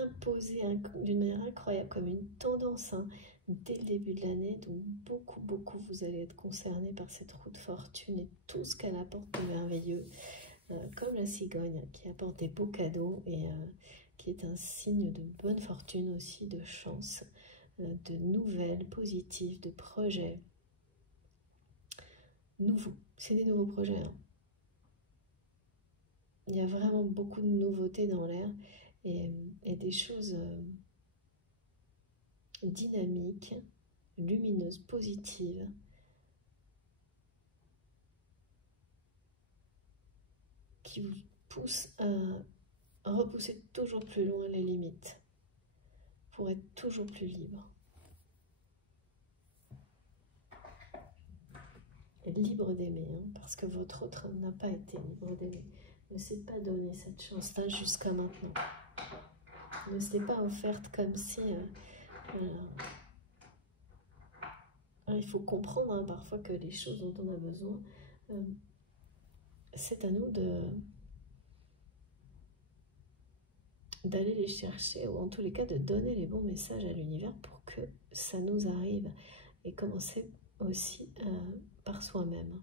imposé d'une manière incroyable, comme une tendance dès le début de l'année. Donc beaucoup, vous allez être concernés par cette roue de fortune et tout ce qu'elle apporte de merveilleux. Comme la cigogne qui apporte des beaux cadeaux et qui est un signe de bonne fortune aussi, de chance, de nouvelles positives, de projets nouveaux. C'est des nouveaux projets. Il y a vraiment beaucoup de nouveautés dans l'air et des choses dynamiques, lumineuses, positives, qui vous poussent à repousser toujours plus loin les limites pour être toujours plus libre. Libre d'aimer, parce que votre autre n'a pas été libre d'aimer. Ne s'est pas donné cette chance-là jusqu'à maintenant. Ne s'est pas offerte comme si... Alors, il faut comprendre parfois que les choses dont on a besoin, c'est à nous d'aller les chercher, ou en tous les cas de donner les bons messages à l'univers pour que ça nous arrive. Et commencer aussi par soi-même.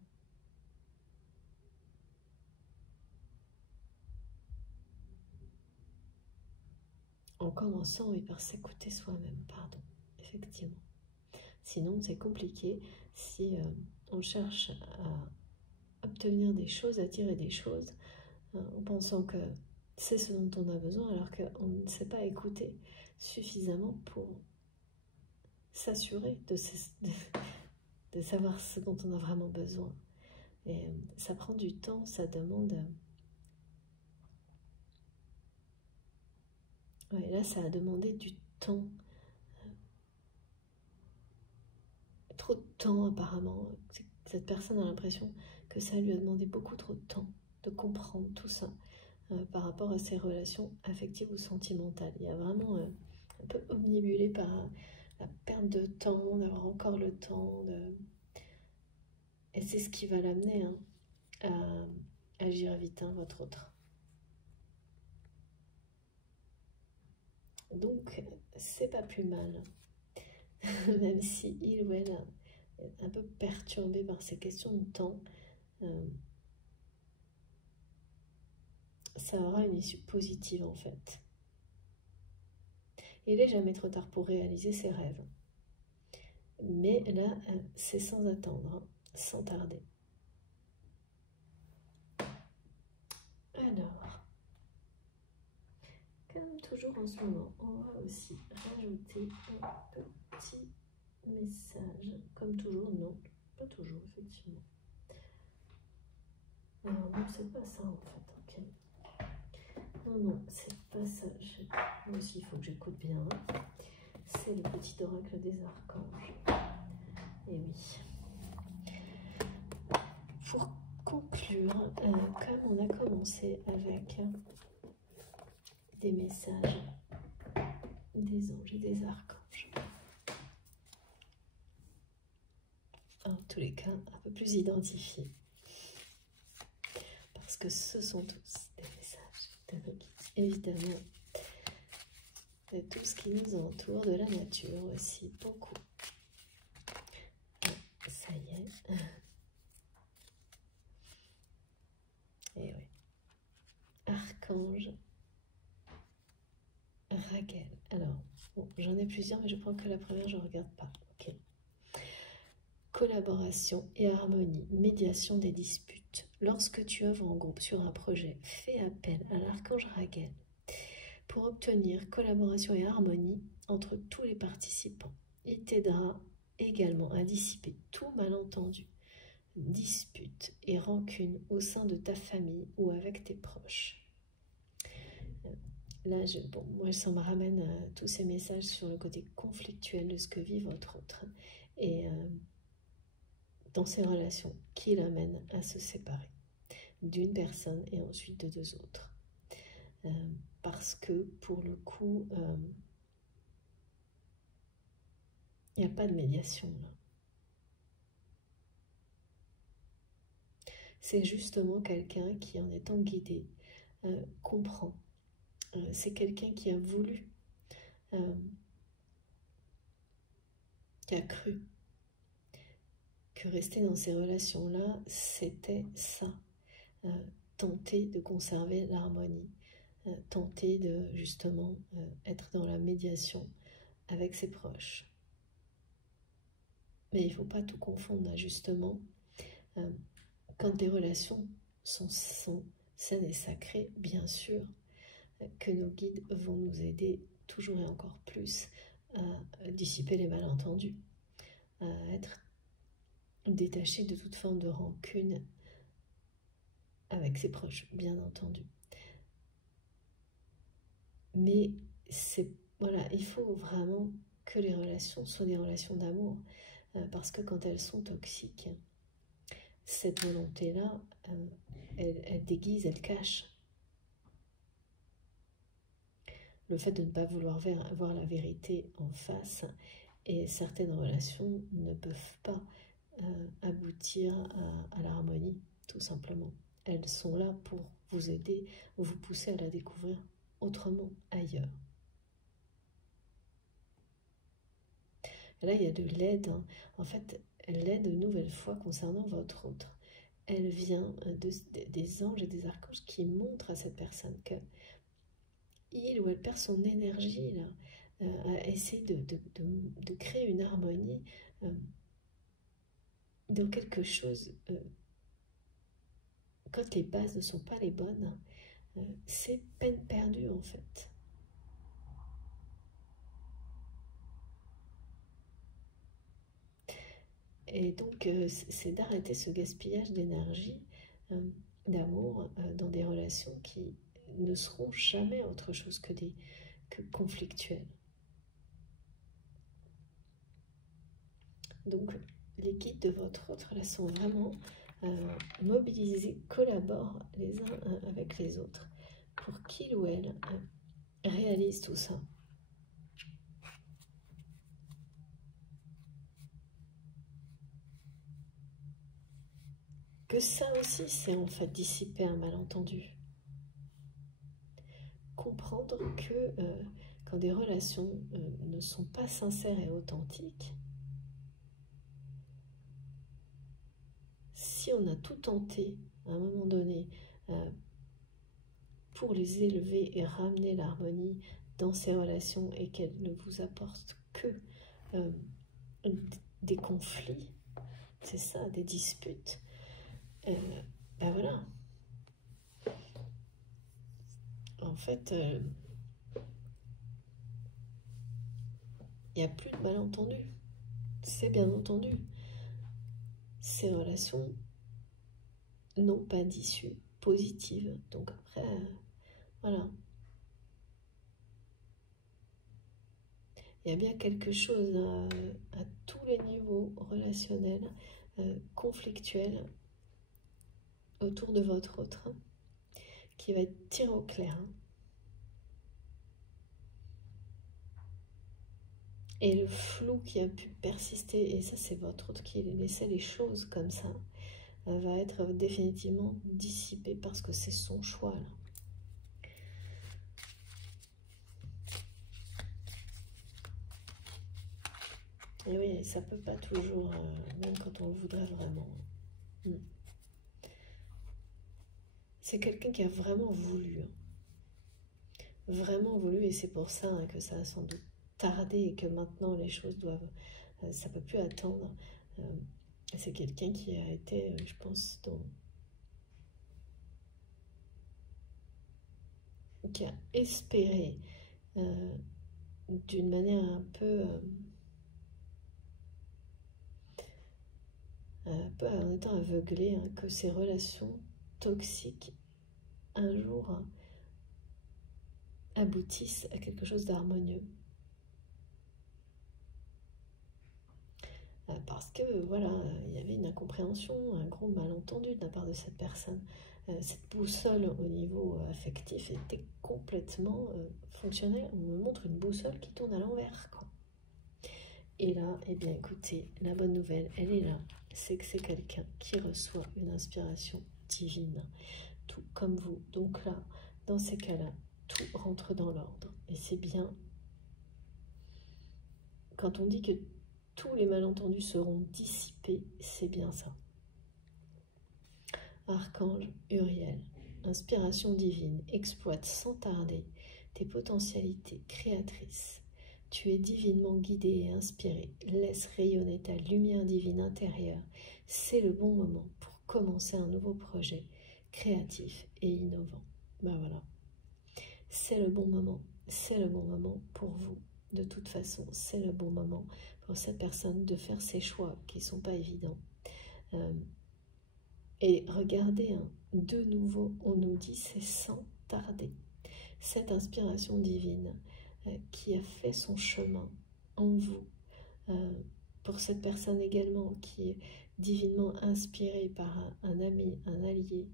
En commençant, oui, par s'écouter soi-même, pardon, effectivement. Sinon, c'est compliqué si on cherche à obtenir des choses, attirer des choses, en pensant que c'est ce dont on a besoin, alors qu'on ne sait pas écouter suffisamment pour s'assurer de savoir ce dont on a vraiment besoin. Et ça prend du temps, ça demande... Ouais, là, ça a demandé du temps. Trop de temps, apparemment. Cette personne a l'impression que ça lui a demandé beaucoup trop de temps de comprendre tout ça par rapport à ses relations affectives ou sentimentales. Il y a vraiment un peu omnibulé par la perte de temps, d'avoir encore le temps. Et c'est ce qui va l'amener à agir vite, hein, votre autre. Donc, c'est pas plus mal. Même si il ou elle est un peu perturbé par ces questions de temps, ça aura une issue positive en fait. Il n'est jamais trop tard pour réaliser ses rêves. Mais là, c'est sans attendre, hein, sans tarder. Alors, comme toujours en ce moment, on va aussi rajouter un petit message. Comme toujours, non, pas toujours, effectivement. Alors, non, c'est pas ça en fait, ok. Non, non, c'est pas ça. Moi aussi, il faut que j'écoute bien. C'est le petit oracle des archanges. Et oui. Pour conclure, comme on a commencé avec des messages des anges et des archanges, en tous les cas, un peu plus identifiés, parce que ce sont tous des messages de nos guides, évidemment, de tout ce qui nous entoure, de la nature aussi, beaucoup. Ah, ça y est. Et oui. Archange Raguel. Alors, bon, j'en ai plusieurs, mais je prends que la première, je ne regarde pas. Ok. Collaboration et harmonie, médiation des disputes. Lorsque tu œuvres en groupe sur un projet, fais appel à l'archange Raguel pour obtenir collaboration et harmonie entre tous les participants. Il t'aidera également à dissiper tout malentendu, disputes et rancunes au sein de ta famille ou avec tes proches. Là, moi, ça me ramène à tous ces messages sur le côté conflictuel de ce que vit votre autre et dans ces relations qui l'amènent à se séparer d'une personne et ensuite de deux autres. Parce que, pour le coup, il n'y a pas de médiation là. C'est justement quelqu'un qui, en étant guidé, comprend. C'est quelqu'un qui a voulu, qui a cru que rester dans ces relations-là, c'était ça. Tenter de conserver l'harmonie, tenter de justement être dans la médiation avec ses proches. Mais il ne faut pas tout confondre, justement. Quand des relations sont saines et sacrées, bien sûr que nos guides vont nous aider toujours et encore plus à dissiper les malentendus, à être détachés de toute forme de rancune avec ses proches, bien entendu. Mais voilà, il faut vraiment que les relations soient des relations d'amour, parce que quand elles sont toxiques, cette volonté-là, elle déguise, elle cache. Le fait de ne pas vouloir voir la vérité en face, et certaines relations ne peuvent pas aboutir à l'harmonie, tout simplement. Elles sont là pour vous aider, vous pousser à la découvrir autrement, ailleurs. Là, il y a de l'aide. Hein. En fait, l'aide, une nouvelle fois, concernant votre autre, elle vient des anges et des archanges qui montrent à cette personne que il ou elle perd son énergie là, à essayer de créer une harmonie dans quelque chose. Quand les bases ne sont pas les bonnes, c'est peine perdue en fait. Et donc, c'est d'arrêter ce gaspillage d'énergie, d'amour, dans des relations qui ne seront jamais autre chose que conflictuelles. Donc, les guides de votre autre là sont vraiment mobilisés, collaborent les uns avec les autres pour qu'il ou elle réalise tout ça. Que ça aussi, c'est en fait dissiper un malentendu. Comprendre que quand des relations ne sont pas sincères et authentiques, si on a tout tenté à un moment donné pour les élever et ramener l'harmonie dans ces relations et qu'elles ne vous apportent que des conflits, c'est ça, des disputes, ben voilà. En fait, il n'y a plus de malentendus. C'est bien entendu. Ces relations n'ont pas d'issue positive. Donc après, voilà. Il y a bien quelque chose à tous les niveaux relationnels, conflictuels, autour de votre autre, qui va être tiré au clair. Et le flou qui a pu persister, et ça c'est votre autre qui laissait les choses comme ça, va être définitivement dissipé parce que c'est son choix là. Et oui, ça peut pas toujours, même quand on le voudrait vraiment. C'est quelqu'un qui a vraiment voulu. Vraiment voulu, et c'est pour ça que ça a sans doute tardé et que maintenant les choses doivent... ça peut plus attendre. C'est quelqu'un qui a été, je pense, qui a espéré d'une manière un peu en étant aveuglé, que ces relations toxiques un jour aboutissent à quelque chose d'harmonieux. Parce que voilà, il y avait une incompréhension, un gros malentendu de la part de cette personne. Cette boussole au niveau affectif était complètement fonctionnelle. On me montre une boussole qui tourne à l'envers, quoi. Et là, eh bien écoutez, la bonne nouvelle, elle est là. C'est que c'est quelqu'un qui reçoit une inspiration divine, tout comme vous. Donc là, dans ces cas-là, tout rentre dans l'ordre. Et c'est bien, quand on dit que tous les malentendus seront dissipés, c'est bien ça. Archange Uriel, inspiration divine, exploite sans tarder tes potentialités créatrices. Tu es divinement guidé et inspiré. Laisse rayonner ta lumière divine intérieure. C'est le bon moment pour commencer un nouveau projet créatif et innovant. Ben voilà. C'est le bon moment. C'est le bon moment pour vous. De toute façon, c'est le bon moment pour cette personne de faire ses choix qui ne sont pas évidents. Et regardez, de nouveau, on nous dit c'est sans tarder. Cette inspiration divine qui a fait son chemin en vous, pour cette personne également qui est divinement inspirée par un ami, un allié,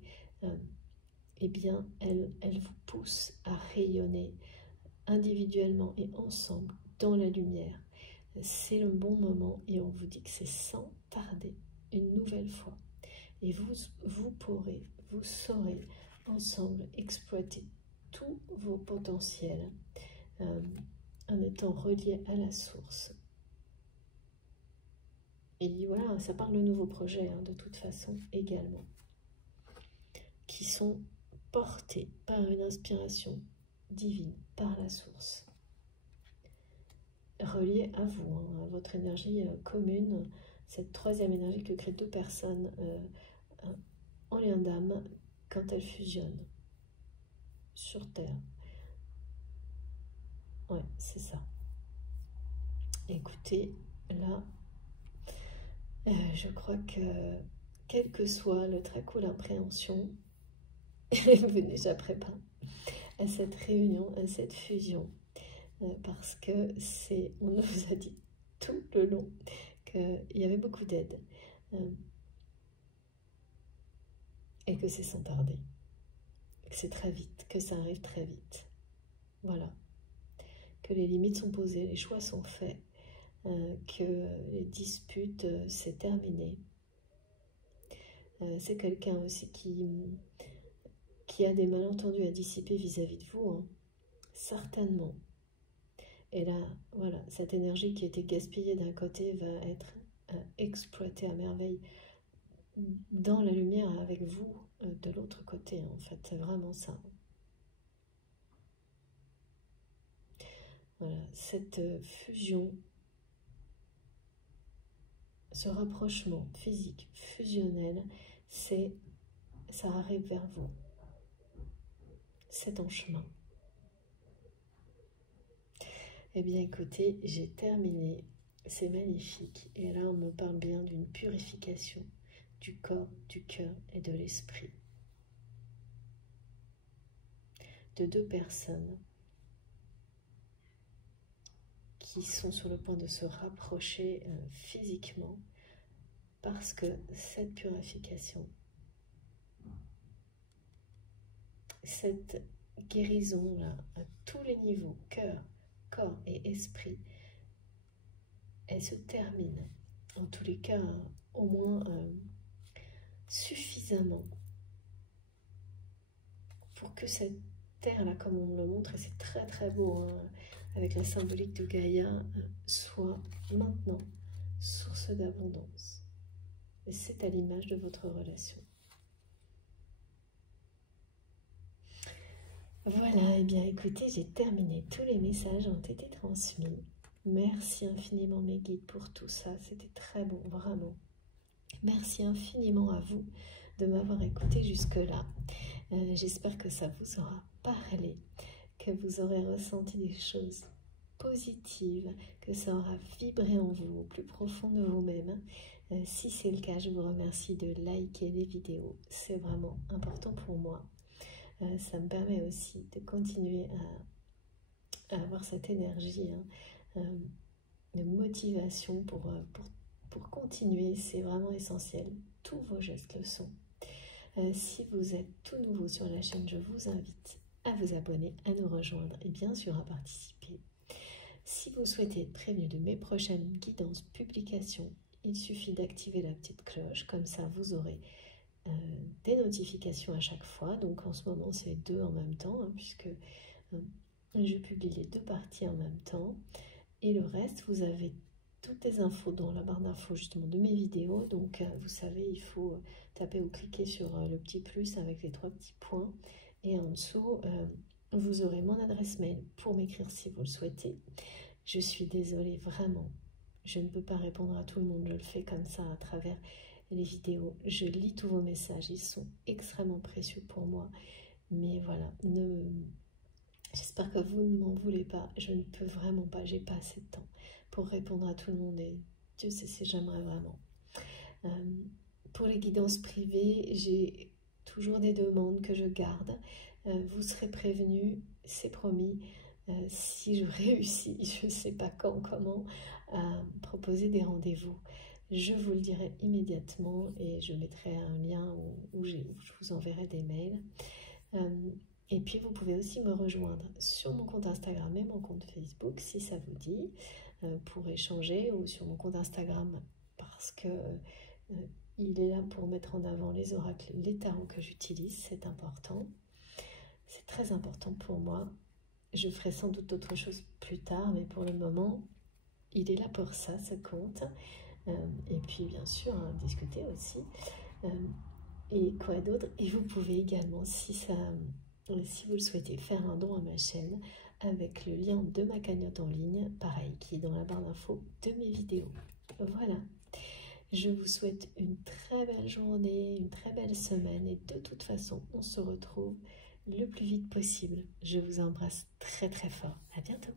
eh bien, elle vous pousse à rayonner individuellement et ensemble dans la lumière. C'est le bon moment et on vous dit que c'est sans tarder, une nouvelle fois. Et vous pourrez, vous saurez ensemble exploiter tous vos potentiels en étant reliés à la source. Et voilà, ça parle de nouveaux projets de toute façon également, qui sont portés par une inspiration divine, par la source. Reliés à vous, à votre énergie commune, cette troisième énergie que créent deux personnes en lien d'âme quand elles fusionnent sur Terre. Ouais, c'est ça. Écoutez, là, Je crois que, quel que soit le trac ou l'appréhension, vous n'échapperez pas à cette réunion, à cette fusion, parce que on nous a dit tout le long qu'il y avait beaucoup d'aide, et que c'est sans tarder, que c'est très vite, que ça arrive très vite. Voilà, que les limites sont posées, les choix sont faits, que les disputes, c'est terminé. C'est quelqu'un aussi qui a des malentendus à dissiper vis-à-vis de vous, hein. Certainement. Et là, voilà, cette énergie qui était gaspillée d'un côté va être exploitée à merveille dans la lumière avec vous de l'autre côté, en fait, c'est vraiment ça. Voilà, cette fusion, ce rapprochement physique, fusionnel, ça arrive vers vous. C'est en chemin. Eh bien écoutez, j'ai terminé, c'est magnifique. Et là on me parle bien d'une purification du corps, du cœur et de l'esprit. De deux personnes qui sont sur le point de se rapprocher physiquement parce que cette purification, cette guérison-là, à tous les niveaux, cœur, corps et esprit, elle se termine, en tous les cas, au moins suffisamment pour que cette terre-là, comme on me le montre, et c'est très très beau, hein, avec la symbolique de Gaïa, soit maintenant source d'abondance. Et c'est à l'image de votre relation. Voilà, et bien écoutez, j'ai terminé. Tous les messages ont été transmis. Merci infiniment mes guides pour tout ça. C'était très bon, vraiment. Merci infiniment à vous de m'avoir écouté jusque-là. J'espère que ça vous aura parlé, que vous aurez ressenti des choses positives, que ça aura vibré en vous, au plus profond de vous-même. Si c'est le cas, je vous remercie de liker les vidéos. C'est vraiment important pour moi. Ça me permet aussi de continuer à avoir cette énergie, hein, de motivation pour continuer. C'est vraiment essentiel. Tous vos gestes le sont. Si vous êtes tout nouveau sur la chaîne, je vous invite à vous abonner, à nous rejoindre et bien sûr à participer. Si vous souhaitez être prévenu de mes prochaines guidances, publications, il suffit d'activer la petite cloche, comme ça vous aurez des notifications à chaque fois. Donc en ce moment c'est 2 en même temps, hein, puisque je publie les 2 parties en même temps. Et le reste, vous avez toutes les infos dans la barre d'infos justement de mes vidéos. Donc vous savez, il faut taper ou cliquer sur le petit plus avec les 3 petits points. Et en dessous, vous aurez mon adresse mail pour m'écrire si vous le souhaitez. Je suis désolée, vraiment. Je ne peux pas répondre à tout le monde. Je le fais comme ça à travers les vidéos. Je lis tous vos messages. Ils sont extrêmement précieux pour moi. Mais voilà, j'espère que vous ne m'en voulez pas. Je ne peux vraiment pas. J'ai pas assez de temps pour répondre à tout le monde. Et Dieu sait si j'aimerais vraiment. Pour les guidances privées, j'ai toujours des demandes que je garde. Vous serez prévenus, c'est promis. Si je réussis, je ne sais pas quand, comment, à proposer des rendez-vous, je vous le dirai immédiatement et je mettrai un lien où je vous enverrai des mails. Et puis vous pouvez aussi me rejoindre sur mon compte Instagram et mon compte Facebook si ça vous dit, pour échanger, ou sur mon compte Instagram parce que il est là pour mettre en avant les oracles, les tarots que j'utilise, c'est important. C'est très important pour moi. Je ferai sans doute d'autres choses plus tard, mais pour le moment, il est là pour ça, ce compte. Et puis, bien sûr, hein, discuter aussi. Et quoi d'autre? Et vous pouvez également, si vous le souhaitez, faire un don à ma chaîne avec le lien de ma cagnotte en ligne, pareil, qui est dans la barre d'infos de mes vidéos. Voilà. Je vous souhaite une très belle journée, une très belle semaine, et de toute façon, on se retrouve le plus vite possible. Je vous embrasse très très fort. À bientôt.